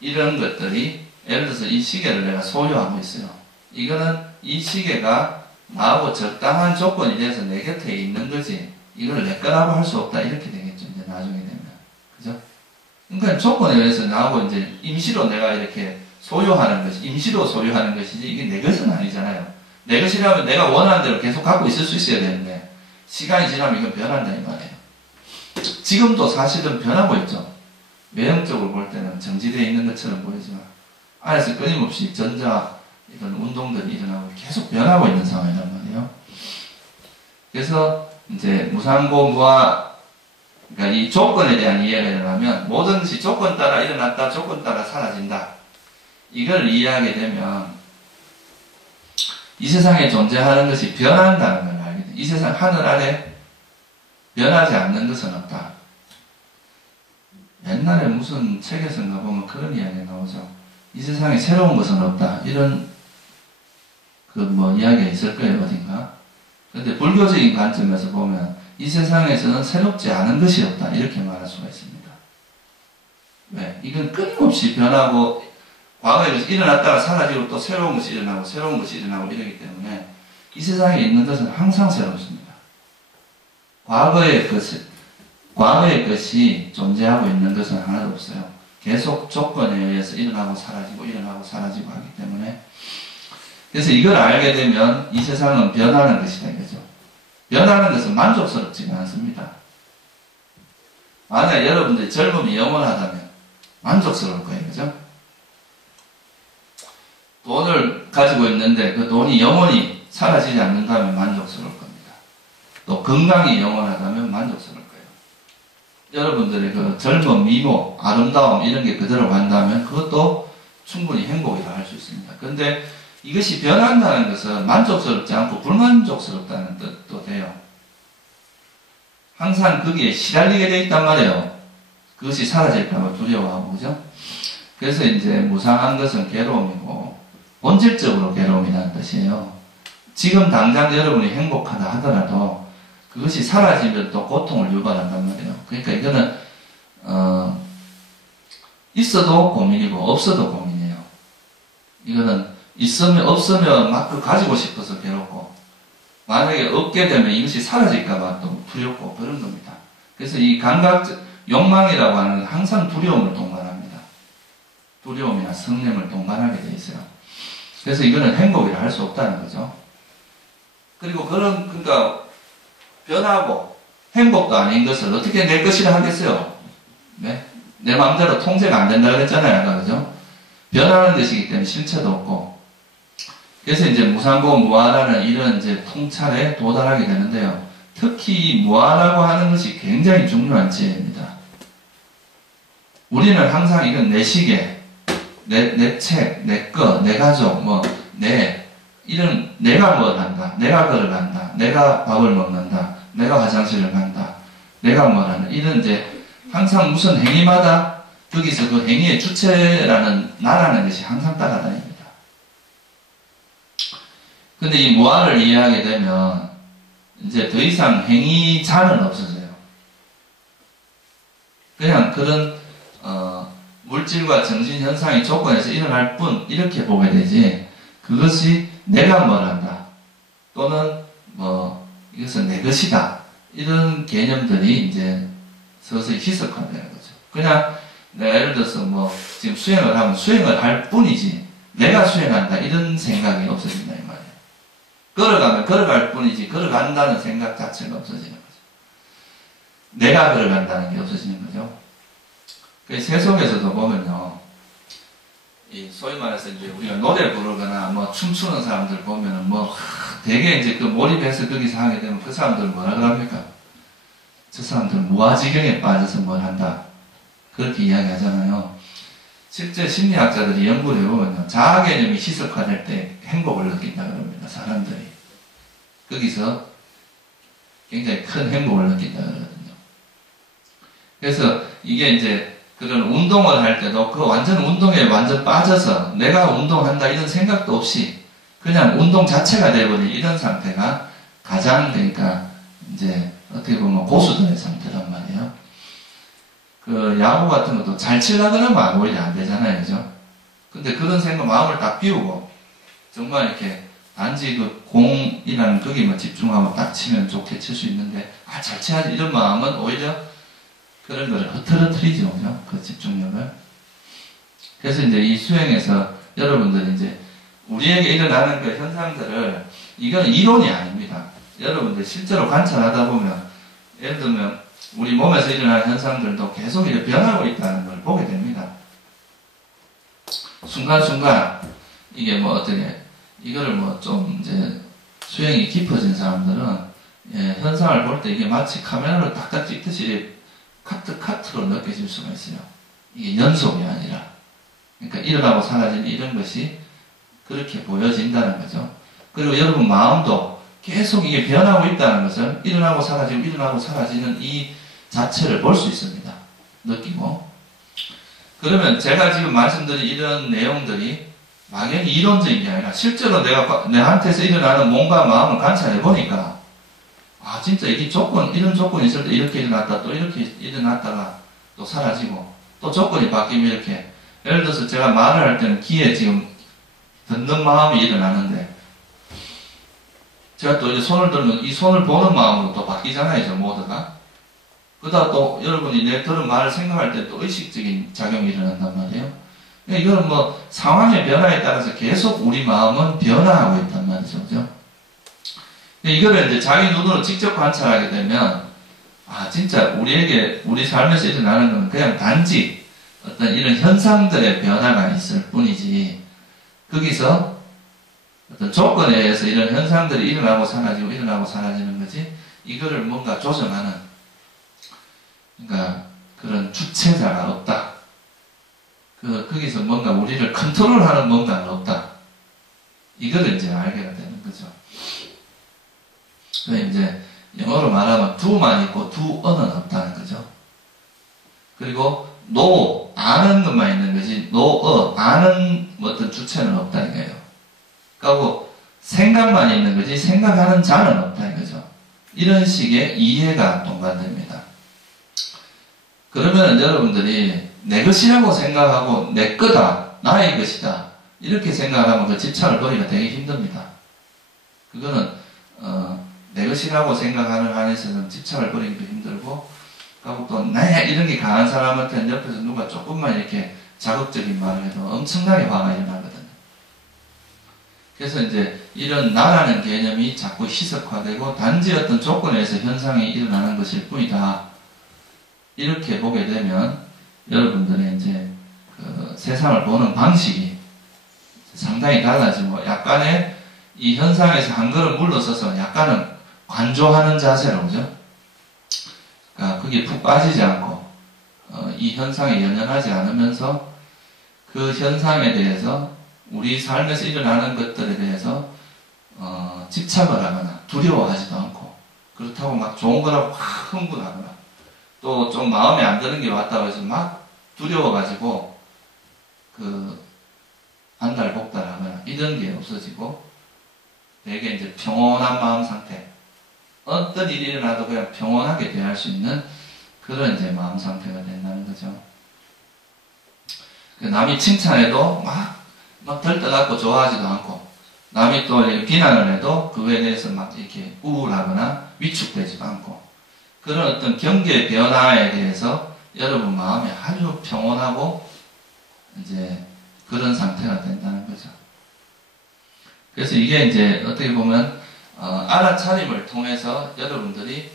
이런 것들이 예를 들어서 이 시계를 내가 소유하고 있어요. 이거는 이 시계가 나하고 적당한 조건이 돼서 내 곁에 있는 거지 이걸 내 거라고 할 수 없다 이렇게 되겠죠. 이제 나중에 되면 그죠? 그러니까 조건에 의해서 나하고 이제 임시로 내가 이렇게 소유하는 것이 임시로 소유하는 것이지 이게 내 것은 아니잖아요. 내 것이라면 내가 원하는 대로 계속 갖고 있을 수 있어야 되는데 시간이 지나면 이건 변한다 이 말이에요. 지금도 사실은 변하고 있죠. 외형적으로 볼 때는 정지되어 있는 것처럼 보이지만 안에서 끊임없이 전자 이런 운동들이 일어나고 계속 변하고 있는 상황이란 말이에요. 그래서 이제 무상고 무아 그러니까 이 조건에 대한 이해가 일어나면 모든 것이 조건 따라 일어났다 조건 따라 사라진다 이걸 이해하게 되면 이 세상에 존재하는 것이 변한다는 걸 알게 돼요. 이 세상 하늘 아래 변하지 않는 것은 없다. 옛날에 무슨 책에서인가 보면 그런 이야기가 나오죠. 이 세상에 새로운 것은 없다. 이런 그 뭐 이야기가 있을 거예요 어딘가. 근데 불교적인 관점에서 보면 이 세상에서는 새롭지 않은 것이 없다. 이렇게 말할 수가 있습니다. 왜? 이건 끊임없이 변하고 과거에 일어났다가 사라지고 또 새로운 것이 일어나고 새로운 것이 일어나고 이러기 때문에 이 세상에 있는 것은 항상 새롭습니다. 과거의 것이 존재하고 있는 것은 하나도 없어요. 계속 조건에 의해서 일어나고 사라지고 하기 때문에 그래서 이걸 알게 되면 이 세상은 변하는 것이다 이거죠. 변하는 것은 만족스럽지가 않습니다. 만약 여러분들이 젊음이 영원하다면 만족스러울 거예요. 그죠? 돈을 가지고 있는데 그 돈이 영원히 사라지지 않는다면 만족스러울 겁니다. 또 건강이 영원하다면 만족스러울 거예요. 여러분들의 그 젊음, 미모, 아름다움 이런 게 그대로 간다면 그것도 충분히 행복이라고 할 수 있습니다. 그런데 이것이 변한다는 것은 만족스럽지 않고 불만족스럽다는 뜻도 돼요. 항상 거기에 시달리게 돼 있단 말이에요. 그것이 사라질까봐 두려워하고, 그죠? 그래서 이제 무상한 것은 괴로움이고, 본질적으로 괴로움이라는 뜻이에요. 지금 당장 여러분이 행복하다 하더라도, 그것이 사라지면 또 고통을 유발한단 말이에요. 그러니까 이거는, 있어도 고민이고, 없어도 고민이에요. 이거는 있으면, 없으면 막 그 가지고 싶어서 괴롭고, 만약에 없게 되면 이것이 사라질까봐 또 두렵고, 그런 겁니다. 그래서 이 욕망이라고 하는 건 항상 두려움을 동반합니다. 두려움이나 성냄을 동반하게 돼 있어요. 그래서 이거는 행복이라 할 수 없다는 거죠. 그리고 그러니까, 변하고, 행복도 아닌 것을 어떻게 내 것이라 하겠어요? 네? 내 마음대로 통제가 안 된다 그랬잖아요, 아까, 그죠? 변하는 것이기 때문에 실체도 없고. 그래서 이제 무상고 무아라는 이런 이제 통찰에 도달하게 되는데요. 특히 무아라고 하는 것이 굉장히 중요한 지혜입니다. 우리는 항상 이건 내 시계, 내 책, 내 거, 내 가족, 이런, 내가 뭘 한다, 내가 걸어간다, 내가 밥을 먹는다, 내가 화장실을 간다, 내가 뭘 한다, 이런 이제 항상 무슨 행위마다 거기서 그 행위의 주체라는 나라는 것이 항상 따라다닙니다. 근데 이 무아를 이해하게 되면 이제 더 이상 행위자는 없어져요. 그냥 그런 물질과 정신 현상이 조건에서 일어날 뿐 이렇게 보게 되지 그것이 내가 뭘 한다 또는 이것은 내 것이다 이런 개념들이 이제 서서히 희석화되는 거죠. 그냥 내가 예를 들어서 지금 수행을 하면 수행을 할 뿐이지 내가 수행한다 이런 생각이 없어진다 이 말이에요. 걸어가면 걸어갈 뿐이지 걸어간다는 생각 자체가 없어지는 거죠. 내가 걸어간다는 게 없어지는 거죠. 그 세속에서도 보면요, 이 소위 말해서 이제 우리가 노래 부르거나 춤추는 사람들 보면은 되게 이제 그 몰입해서 거기서 하게 되면 그 사람들은 뭐라 그럽니까? 저 사람들은 무아지경에 빠져서 뭘 한다. 그렇게 이야기하잖아요. 실제 심리학자들이 연구를 해보면요, 자아 개념이 희석화될 때 행복을 느낀다 그럽니다. 사람들이 거기서 굉장히 큰 행복을 느낀다 그러거든요. 그래서 이게 이제 그런 운동을 할 때도 그 완전 운동에 완전 빠져서 내가 운동한다 이런 생각도 없이 그냥 운동 자체가 되어버린 이런 상태가 가장 그러니까 이제 어떻게 보면 고수들의 상태란 말이에요. 그 야구 같은 것도 잘 치려고 그러면 오히려 안 되잖아요, 그죠? 근데 그런 생각 마음을 딱 비우고 정말 이렇게 단지 그 공이라는 거기만 집중하고 딱 치면 좋게 칠 수 있는데 잘 쳐야지 이런 마음은 오히려 그런 거를 흐트러뜨리죠, 그죠? 그 집중력을. 그래서 이제 이 수행에서 여러분들이 이제 우리에게 일어나는 그 현상들을 이거는 이론이 아닙니다. 여러분들 실제로 관찰하다 보면 예를 들면 우리 몸에서 일어나는 현상들도 계속 이렇게 변하고 있다는 걸 보게 됩니다. 순간순간 이게 어떻게 이거를 좀 이제 수행이 깊어진 사람들은 현상을 볼 때 이게 마치 카메라로 딱딱 찍듯이 카트로 느껴질 수가 있어요. 이게 연속이 아니라. 그러니까 일어나고 사라지는 이런 것이 그렇게 보여진다는 거죠. 그리고 여러분 마음도 계속 이게 변하고 있다는 것을 일어나고 사라지고 일어나고 사라지는 이 자체를 볼 수 있습니다. 느끼고. 그러면 제가 지금 말씀드린 이런 내용들이 막연히 이론적인 게 아니라 실제로 내한테서 일어나는 몸과 마음을 관찰해 보니까 진짜 이런 조건이 있을 때 이렇게 일어났다, 또 이렇게 일어났다가 또 사라지고, 또 조건이 바뀌면 이렇게. 예를 들어서 제가 말을 할 때는 귀에 지금 듣는 마음이 일어나는데, 제가 또 이제 손을 들면 이 손을 보는 마음으로 또 바뀌잖아요, 저 모두가. 그러다 또 여러분이 내 들은 말을 생각할 때 또 의식적인 작용이 일어난단 말이에요. 이거는 상황의 변화에 따라서 계속 우리 마음은 변화하고 있단 말이죠, 그죠? 이거를 이제 자기 눈으로 직접 관찰하게 되면, 진짜 우리 삶에서 일어나는 건 그냥 단지 어떤 이런 현상들의 변화가 있을 뿐이지, 거기서 어떤 조건에 의해서 이런 현상들이 일어나고 사라지는 거지, 이거를 뭔가 조정하는, 그러니까 그런 주체자가 없다. 거기서 뭔가 우리를 컨트롤하는 뭔가가 없다. 이거를 이제 알게 되는 거죠. 이제 영어로 말하면 do만 있고 do어는 없다는 거죠. 그리고 노, 아는 것만 있는 거지, 아는 어떤 주체는 없다 이거예요. 그리고 생각만 있는 거지, 생각하는 자는 없다 이거죠. 이런 식의 이해가 동반됩니다. 그러면 여러분들이 내 것이라고 생각하고 내 거다, 나의 것이다, 이렇게 생각하면 그 집착을 버리기가 되게 힘듭니다. 그거는, 내 것이라고 생각하는 한에서는 집착을 버리기도 힘들고, 그리고 또, 나야 이런 게 강한 사람한테는 옆에서 누가 조금만 이렇게 자극적인 말을 해도 엄청나게 화가 일어나거든요. 그래서 이제 이런 나라는 개념이 자꾸 희석화되고 단지 어떤 조건에서 현상이 일어나는 것일 뿐이다. 이렇게 보게 되면 여러분들의 이제 그 세상을 보는 방식이 상당히 달라지고 약간의 이 현상에서 한 걸음 물러서서 약간은 관조하는 자세로, 그죠? 그러니까 거기에 푹 빠지지 않고 이 현상에 연연하지 않으면서 그 현상에 대해서 우리 삶에서 일어나는 것들에 대해서 집착을 하거나 두려워하지도 않고, 그렇다고 막 좋은 거라고 확 흥분하거나 또 좀 마음에 안 드는 게 왔다고 해서 막 두려워가지고 그 안달복달하거나 이런 게 없어지고 되게 이제 평온한 마음 상태, 어떤 일이 일어나도 그냥 평온하게 대할 수 있는 그런 이제 마음 상태가 된다는 거죠. 남이 칭찬해도 막 들떠갖고 좋아하지도 않고, 남이 또 비난을 해도 그거에 대해서 막 이렇게 우울하거나 위축되지도 않고, 그런 어떤 경계의 변화에 대해서 여러분 마음이 아주 평온하고 이제 그런 상태가 된다는 거죠. 그래서 이게 이제 어떻게 보면 알아차림을 통해서 여러분들이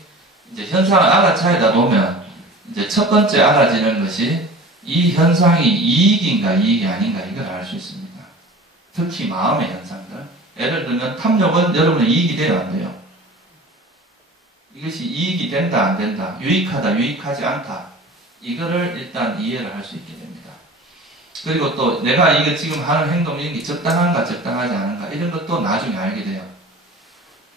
이제 현상을 알아차리다 보면 이제 첫 번째 알아지는 것이 이 현상이 이익인가 이익이 아닌가 이걸 알 수 있습니다. 특히 마음의 현상들. 예를 들면 탐욕은 여러분의 이익이 돼요, 안 돼요? 이것이 이익이 된다, 안 된다, 유익하다, 유익하지 않다, 이거를 일단 이해를 할 수 있게 됩니다. 그리고 또 내가 이거 지금 하는 행동 이런 게 적당한가 적당하지 않은가 이런 것도 나중에 알게 돼요.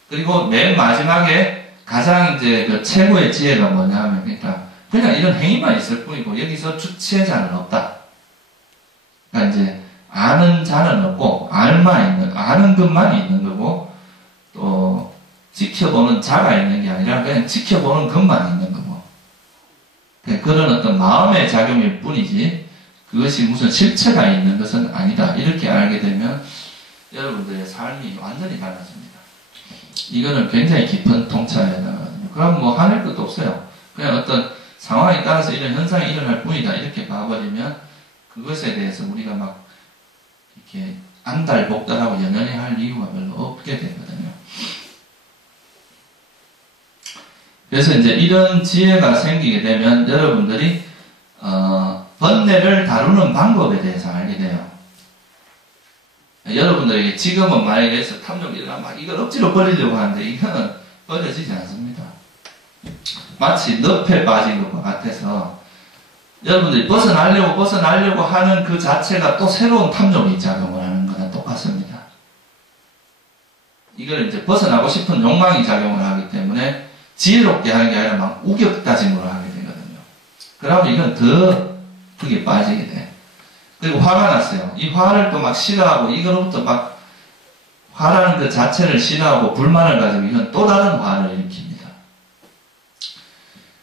그리고 맨 마지막에 가장 이제 그 최고의 지혜가 뭐냐 하면 그냥 이런 행위만 있을 뿐이고 여기서 주체자는 없다. 그러니까 이제 아는 자는 없고 아는 것만 있는 거고, 또 지켜보는 자가 있는 게 아니라 그냥 지켜보는 것만 있는 거고, 그런 어떤 마음의 작용일 뿐이지 그것이 무슨 실체가 있는 것은 아니다. 이렇게 알게 되면 여러분들의 삶이 완전히 달라집니다. 이거는 굉장히 깊은 통찰이거든요. 그럼 뭐 화낼 것도 없어요. 그냥 어떤 상황에 따라서 이런 현상이 일어날 뿐이다. 이렇게 봐버리면 그것에 대해서 우리가 막 이렇게 안달복달하고 연연히 할 이유가 별로 없게 되거든요. 그래서 이제 이런 지혜가 생기게 되면 여러분들이 번뇌를 다루는 방법에 대해서 알게 돼요. 여러분들에게 지금은 만약에 탐욕이 일어나면 막 이걸 억지로 버리려고 하는데 이거는 버려지지 않습니다. 마치 늪에 빠진 것과 같아서 여러분들이 벗어나려고 하는 그 자체가 또 새로운 탐욕이 작용을 하는 거나 똑같습니다. 이걸 이제 벗어나고 싶은 욕망이 작용을 하기 때문에 지혜롭게 하는 게 아니라 막 우격다짐으로 하게 되거든요. 그러면 이건 더 크게 빠지게 돼. 그리고 화가 났어요. 이 화를 또 막 싫어하고 이거로부터 막 화라는 그 자체를 싫어하고 불만을 가지고 이건 또 다른 화를 일으킵니다.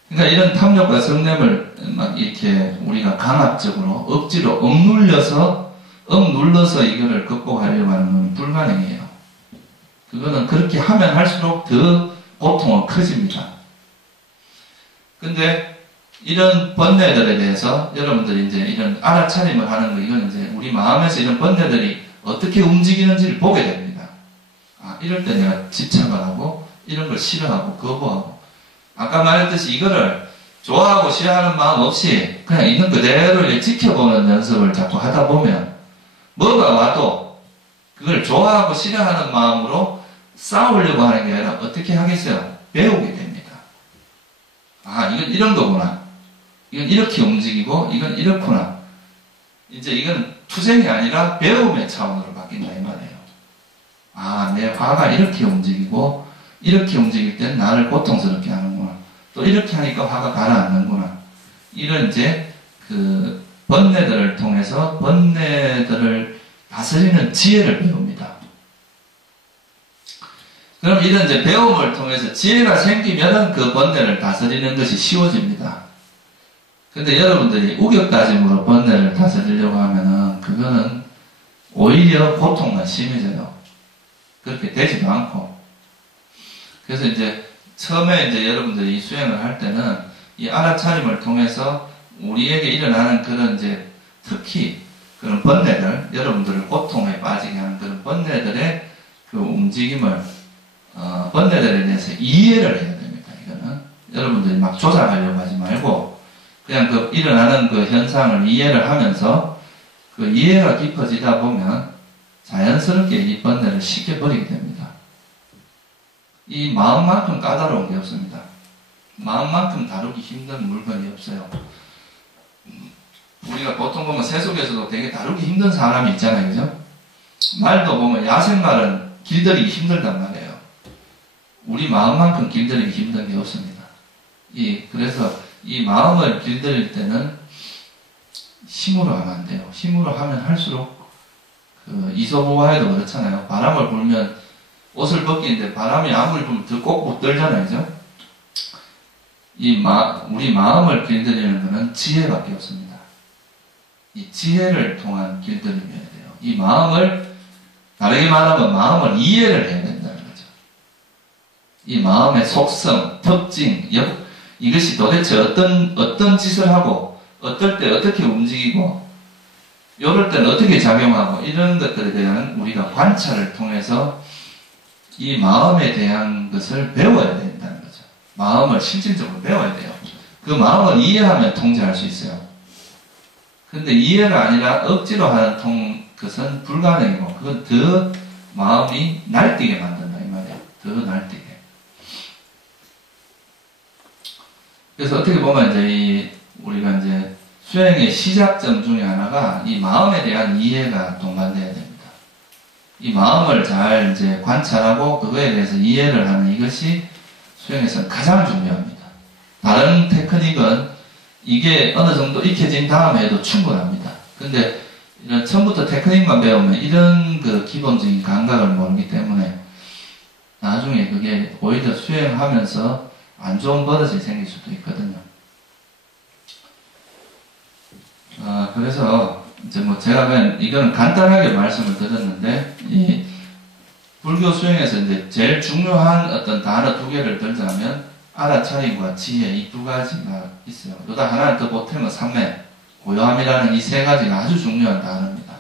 그러니까 이런 탐욕과 성냄을 막 이렇게 우리가 강압적으로 억지로 억눌러서 이거를 극복하려고 하는 건 불가능해요. 그거는 그렇게 하면 할수록 더 고통은 커집니다. 근데 이런 번뇌들에 대해서 여러분들이 이제 이런 알아차림을 하는 거, 이건 이제 우리 마음에서 이런 번뇌들이 어떻게 움직이는지를 보게 됩니다. 이럴 때 내가 집착을 하고 이런 걸 싫어하고 거부하고, 아까 말했듯이 이거를 좋아하고 싫어하는 마음 없이 그냥 있는 그대로 지켜보는 연습을 자꾸 하다 보면 뭐가 와도 그걸 좋아하고 싫어하는 마음으로 싸우려고 하는 게 아니라 어떻게 하겠어요? 배우게 됩니다. 이건 이런 거구나. 이건 이렇게 움직이고 이건 이렇구나. 이제 이건 투쟁이 아니라 배움의 차원으로 바뀐다 이 말이에요. 내 화가 이렇게 움직이고 이렇게 움직일 땐 나를 고통스럽게 하는구나. 또 이렇게 하니까 화가 가라앉는구나. 이런 이제 그 번뇌들을 통해서 번뇌들을 다스리는 지혜를 배웁니다. 그럼 이런 이제 배움을 통해서 지혜가 생기면은 그 번뇌를 다스리는 것이 쉬워집니다. 근데 여러분들이 우격다짐으로 번뇌를 다스리려고 하면은 그거는 오히려 고통만 심해져요. 그렇게 되지도 않고. 그래서 이제 처음에 이제 여러분들이 이 수행을 할 때는 이 알아차림을 통해서 우리에게 일어나는 그런 이제 특히 그런 번뇌들, 여러분들을 고통에 빠지게 하는 그런 번뇌들의 그 움직임을, 번뇌들에 대해서 이해를 해야 됩니다. 이거는 여러분들이 막 조작하려고 하지 말고 그냥 그 일어나는 그 현상을 이해를 하면서 그 이해가 깊어지다 보면 자연스럽게 이 번뇌를 쉽게 버리게 됩니다. 이 마음만큼 까다로운 게 없습니다. 마음만큼 다루기 힘든 물건이 없어요. 우리가 보통 보면 세속에서도 되게 다루기 힘든 사람이 있잖아요. 그죠? 말도 보면 야생말은 길들이기 힘들단 말이에요. 우리 마음만큼 길들이기 힘든 게 없습니다. 그래서 이 마음을 길들일 때는 힘으로 하면 안 돼요. 힘으로 하면 할수록 그 이소보화에도 그렇잖아요. 바람을 불면 옷을 벗기는데 바람이 아무리 불면 더 꼭 못 들잖아요. 그죠? 우리 마음을 길들이는 것은 지혜밖에 없습니다. 이 지혜를 통한 길들임이어야 돼요. 이 마음을, 다르게 말하면 마음을 이해를 해야 된다는 거죠. 이 마음의 속성, 특징, 이것이 도대체 어떤 짓을 하고, 어떨 때 어떻게 움직이고, 요럴 때는 어떻게 작용하고, 이런 것들에 대한 우리가 관찰을 통해서 이 마음에 대한 것을 배워야 된다는 거죠. 마음을 실질적으로 배워야 돼요. 그 마음을 이해하면 통제할 수 있어요. 근데 이해가 아니라 억지로 하는 것은 불가능이고, 그건 더 마음이 날뛰게 만든다, 이 말이에요. 더 날뛰게. 그래서 어떻게 보면 우리가 이제 수행의 시작점 중에 하나가 이 마음에 대한 이해가 동반돼야 됩니다. 이 마음을 잘 이제 관찰하고 그거에 대해서 이해를 하는 이것이 수행에서는 가장 중요합니다. 다른 테크닉은 이게 어느 정도 익혀진 다음에도 충분합니다. 근데 이런 처음부터 테크닉만 배우면 이런 그 기본적인 감각을 모르기 때문에 나중에 그게 오히려 수행하면서 안 좋은 버릇이 생길 수도 있거든요. 그래서 이제 뭐 제가 그냥 이거는 간단하게 말씀을 드렸는데 이 불교 수행에서 이제 제일 중요한 어떤 단어 두 개를 들자면 알아차림과 지혜 이 두 가지가 있어요. 또다 하나를 더 보태면 삼매, 고요함이라는 이 세 가지가 아주 중요한 단어입니다.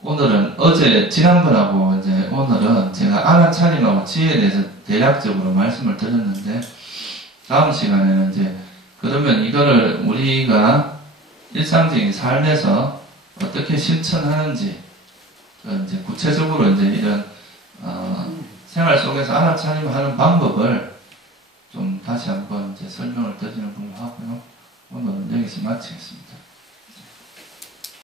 오늘은 지난번하고 이제 오늘은 제가 알아차림하고 지혜에 대해서 대략적으로 말씀을 드렸는데 다음 시간에는 이제 그러면 이거를 우리가 일상적인 삶에서 어떻게 실천하는지 이제 구체적으로 이제 이런 생활 속에서 알아차림하는 방법을 좀 다시 한번 이제 설명을 드리는 걸로 하고요. 오늘은 여기서 마치겠습니다.